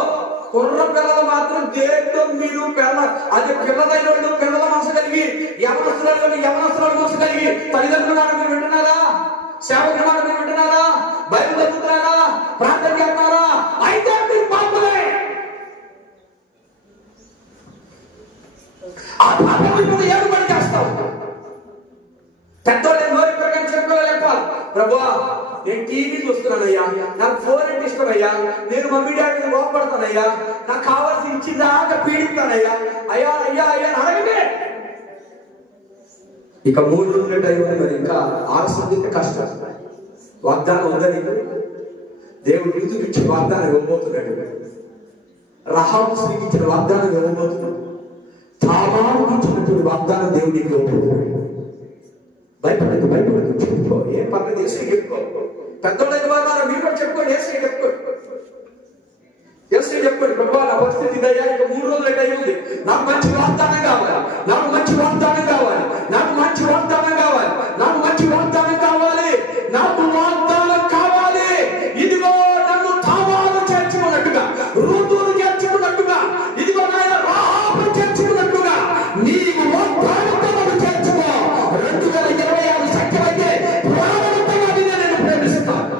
కుర్ర పిల్లలు మాత్రం దేంట్లో మీరు అదే పిల్లలైన వాళ్ళు పిల్లల మనసు కలిగి యవనస్తుల మనసు కలిగి తల్లిదండ్రుల మాట మీరు వింటున్నారా? సేవకుల మాట మీరు వింటున్నారా? బైబిల్ చదువుతున్నారా? ప్రార్థన చేస్తున్నారా? అయితే మీరు పాపలే. ఆ పాపం ఏడు పని చేస్తావు. పెద్దోళ్ళు నోరి ప్రకారం చెప్పాలి. చెప్పాలి, ప్రభువా నేను టీవీ చూస్తున్నానయ్యా, నాకు ఫోన్ అంటే ఇష్టమయ్యా, నేను మమ్మీ డాడీని లోపడతానయ్యా, నాకు కావాల్సి ఇచ్చిందాకా పీడిస్తానయ్యా, అయ్యా అయ్యా అయ్యా అడగదే. ఇక 3 రోజుల టైం ఉంది. మరి ఇంకా ఆలస్యం కష్టం. వాగ్దానం ఉందని దేవుడు ఋతుకి ఇచ్చిన వాగ్దానం ఇవ్వబోతున్నాడు. రహాబు స్త్రీకి ఇచ్చిన వాగ్దానం ఇవ్వబోతున్నాడు. తామారుకి ఇచ్చినటువంటి వాగ్దానం దేవుడికి ఇవ్వబోతున్నాడు. భయపడదు చెప్పుకో. ఏం పర్లేదు, ఏసై చెప్పుకో. పెద్దోళ్ళైన వారు మీరు కూడా చెప్పుకోండి. ఏసై చెప్పుకోండి. ఏసై చెప్పుకోండి, ప్రభువా నా పరిస్థితి ఇదయ్యా, ఇక 3 రోజుల టైం ఉంది, నాకు మంచి వాగ్దానం కావాలి, నాకు మంచి వాగ్దానం కావాలి, నాకు మంచి వాగ్దానం కావాలి, నాకు మంచి వాగ్దానం కావాలి, నాకు వాగ్దానం కావాలి. ఇదిగో నన్ను తామారు చేర్చుకున్నట్టుగా, ఋతువులు చేర్చుకున్నట్టుగా, ఇదిగో నాయన రాహాబు చేర్చుకున్నట్టుగా నీకు వాగ్దానంతో నన్ను చేర్చుకో. 2026 శక్యమైతే ప్రాణవంతంగా నేను ప్రేమిస్తాను.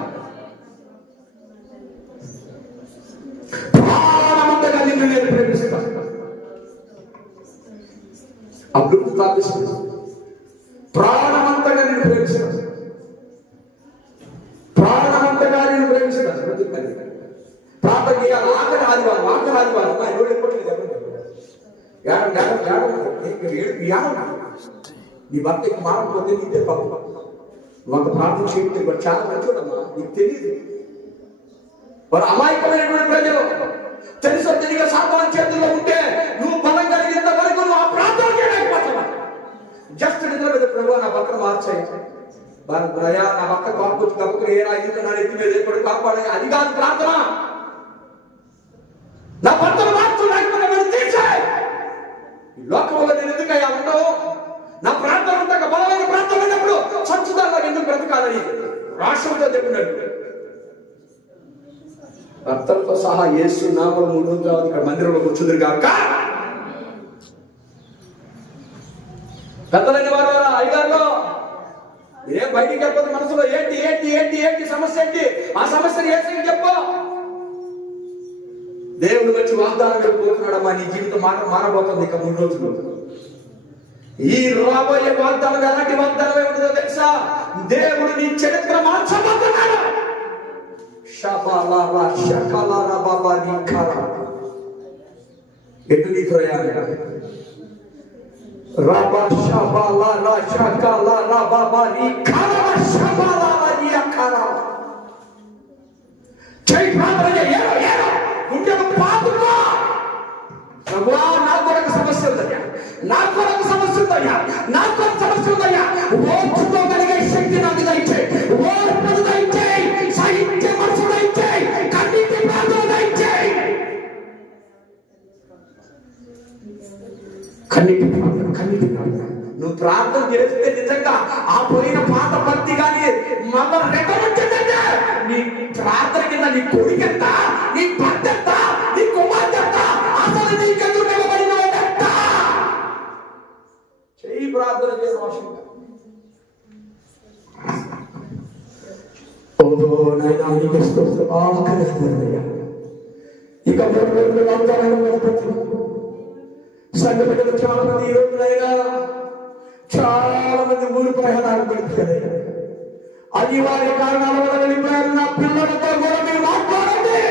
ప్రాణవంతంగా నిన్ను నేను ప్రేమిస్తాను. అభివృద్ధి ప్రార్థిస్తాను. ప్రాణవంతంగా నేను ప్రేమిస్తాను. ప్రాణవంతంగా నేను ప్రేమిస్తాను. ప్రార్థన చేయాలి. ఆఖరి ఆదివారం ఎవరు ఎప్పట్లేదు. నీ భర్తకి మారకపోతే నీదే పాపం. ఒక ప్రార్థన చేయడం చాలా మంచివాడమ్మా, నీకు తెలియదు. వారు అమాయకమైనటువంటి ప్రజలు. తెలుసో తెలియక సాతాను చేతుల్లో ఉంటే నువ్వు బలం కలిగినంత వరకు నువ్వు ఆ ప్రార్థన చేయలేకపోతావా? జస్ట్ నిద్ర మీద ప్రభు నా భర్తను మార్చాయి, నా భర్త కాపుకొచ్చి తప్పుకుని ఏ రాజు నా ఎత్తి మీద ఎప్పుడు కాపాడాలి, అది కాదు ప్రార్థన. నా భర్తను మార్చు, లేకపోతే మనం తీర్చాయి. ఈ లోకంలో నేను ఎందుకయ్యా ఉండవు? నా ప్రార్థన అంతా బలమైన ప్రార్థన అయినప్పుడు సంచుదారుగా ఎందుకు బ్రతకాలని రాష్ట్రంతో చెప్పున్నాడు. భర్తలతో సహా యేసు నామములో 3 రోజుల తర్వాత ఇక్కడ మందిరంలో కూర్చుందరు కాక. పెద్దలైన వారు అయ్యగారులో మీరేం బయటికి చెప్పదు. మనసులో ఏంటి ఏంటి ఏంటి ఏంటి సమస్య ఏంటి? ఆ సమస్యను ఏసైకి చెప్పు. దేవుడు వచ్చి వాగ్దానం చెప్పబోతున్నాడమ్మా, నీ జీవితం మారబోతుంది ఇక 3 రోజులు. ఈ రాబోయే వాగ్దానం ఎలాంటి వాగ్దానం ఏమిటో తెలుసా? దేవుడు నీ చరిత్ర మార్చబోతున్నాడు. ఎటు నీ ప్రయాణం? నాకు ఒక సమస్య ఉందయ్యా, నాకు ఒక సమస్య ఉందయ్యా, నాకు ఒక సమస్య ఉందయ్యా. ఓర్చుకోగలిగే శక్తి నాకు దయచేయి, ఓర్పును దయచేయి, సాహిత్య మనసు దయచేయి, కన్నీటి ప్రార్థన దయచేయి. కన్నీటి ప్రార్థన నువ్వు ప్రార్థన చేస్తే నిజంగా ఆ పోయిన పాత భక్తి కానీ మళ్ళా రెక్కవచ్చిందంటే నీ ప్రార్థన కింద నీ కొడుకెంత, నీ భర్త ఎంత, నీ కుమార్తె ఎంత, అసలు నీ ఎదురు నిలబడిన ఎంత. చెయ్యి ప్రార్థన చేసి అవసరంగా. ఇక 3 రోజులు సంఘ బిడ్డలు చాలా మంది ఈ రోజునైనా చాలా మంది ఊరు ప్రయాణాలు పెడుతున్నాయి. అనివార్య కారణాల వల్ల వెళ్ళిపోయారు. నా పిల్లలతో కూడా మీరు మాట్లాడండి.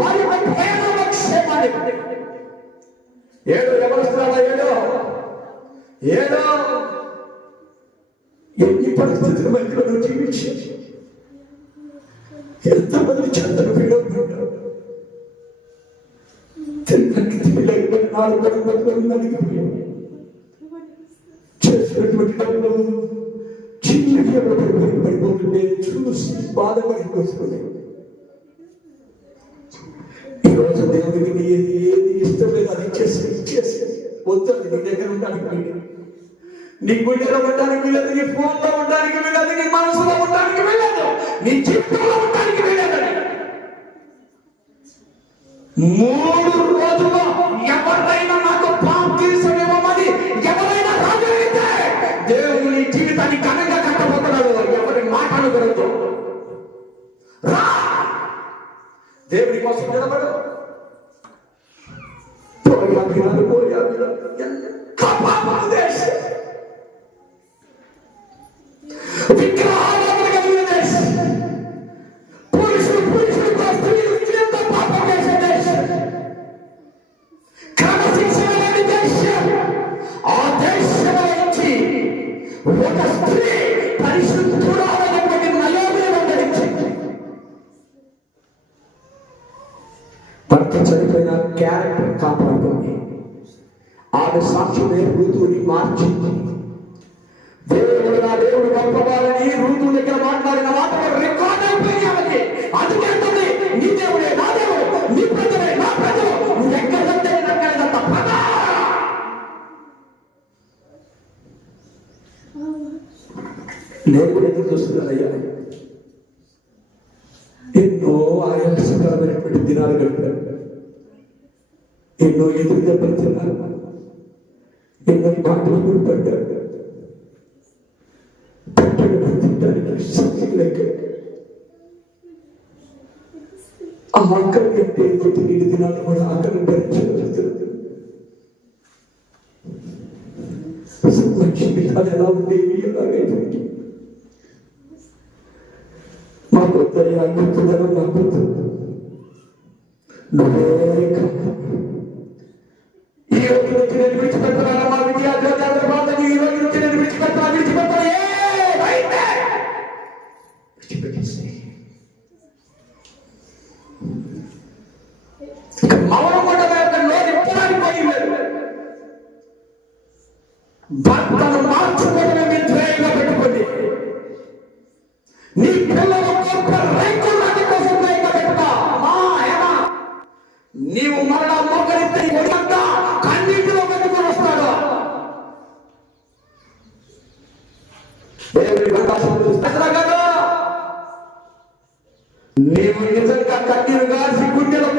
వారి ప్రయాణాల క్షేమాన్ని ఏడో ఎవరిస్తున్నారా? ఏడో ఎన్ని పరిస్థితుల మధ్యలో జీవించి ఎంతమంది చంద్ర పిల్లలు చేసినటువంటి చిన్న చూసి బాధపడిపోతుంది. ఈరోజు దేవుడికి ఏది ఇష్టం లేదు అది ఇచ్చేసి వద్దు. అది నీ దగ్గర ఉండడానికి వీలేదు, నీ గుండెలో ఉండడానికి వీలేదు, నీ ఫోన్లో ఉండడానికి వీలేదు, నీ మనసులో ఉండడానికి వీలేదు, నీ జీవితంలో ఉండడానికి వీలేదని 3 రోజుల్లో ఎవరైనా నాకు బాప్తిసం ఇవ్వమని ఎవరైనా రాజైతే దేవుడు నీ జీవితాన్ని ఘనంగా కట్టబోతున్నాడు. ఎవరి మాటలు వినొద్దు. రా, దేవుడి కోసం నిలబడు. ఒక స్త్రీ పరిశుద్ధురాలైనటువంటి నయోమిని ధరించి భర్త చనిపోయిన క్యారెక్టర్ కాపాడుతుంది. ఆమె సాక్షినే ఋతువుని మార్చింది. దేవుడు నా దేవుడు గొప్పవారని ఋతువు దగ్గర మాట్లాడిన మాటలు రికార్డ్ అయిపోయాయి. అందుకే నీ దేవుడే నా దేవుడు, నీ ప్రజలే నా ప్రజలు, నువ్వు ఎక్కడంటే ఎక్కడంత పదా. నేను కూడా ఎదురు చూస్తున్నానయ్యా. ఎన్నో ఆయాసకరమైనటువంటి దినాలు గడిపారు, ఎన్నో ఎదురు దెబ్బలు తిన్నారు, ఎన్నో మాటలు గురిపడ్డారు. తినడానికి శక్తి లేక ఆ ఆకలి అంటే కొద్ది నీటి దినాలు కూడా ఆకలి భరించగలుగుతుంది. జీవితాలు ఎలా ఉండేవి, ఎలాగైపోయింది. మా కొత్త గుర్తుదనం నా కొత్త ఈ రోజు నుంచి నేను విడిచిపెట్టాను. మా విద్యార్థులు ఈ రోజు నుంచి నేను విడిచిపెట్టాను. విడిచిపెట్టేసి మౌనం కూడా నోరు ఎప్పడానికి పోయింది. భర్తను మార్చుకోవడమే మీ ధ్యేయంగా పెట్టుకోండి. నీ పిల్లలు గొప్ప రైతులని కోసం ధ్యేయంగా పెట్టుకో. నీవు మరలా మోకరిస్తే ఒళ్ళంతా కన్నీటిలో పెట్టుకొని వస్తాడు. నీవు నిజంగా కన్నీరు కాసి గుండెలో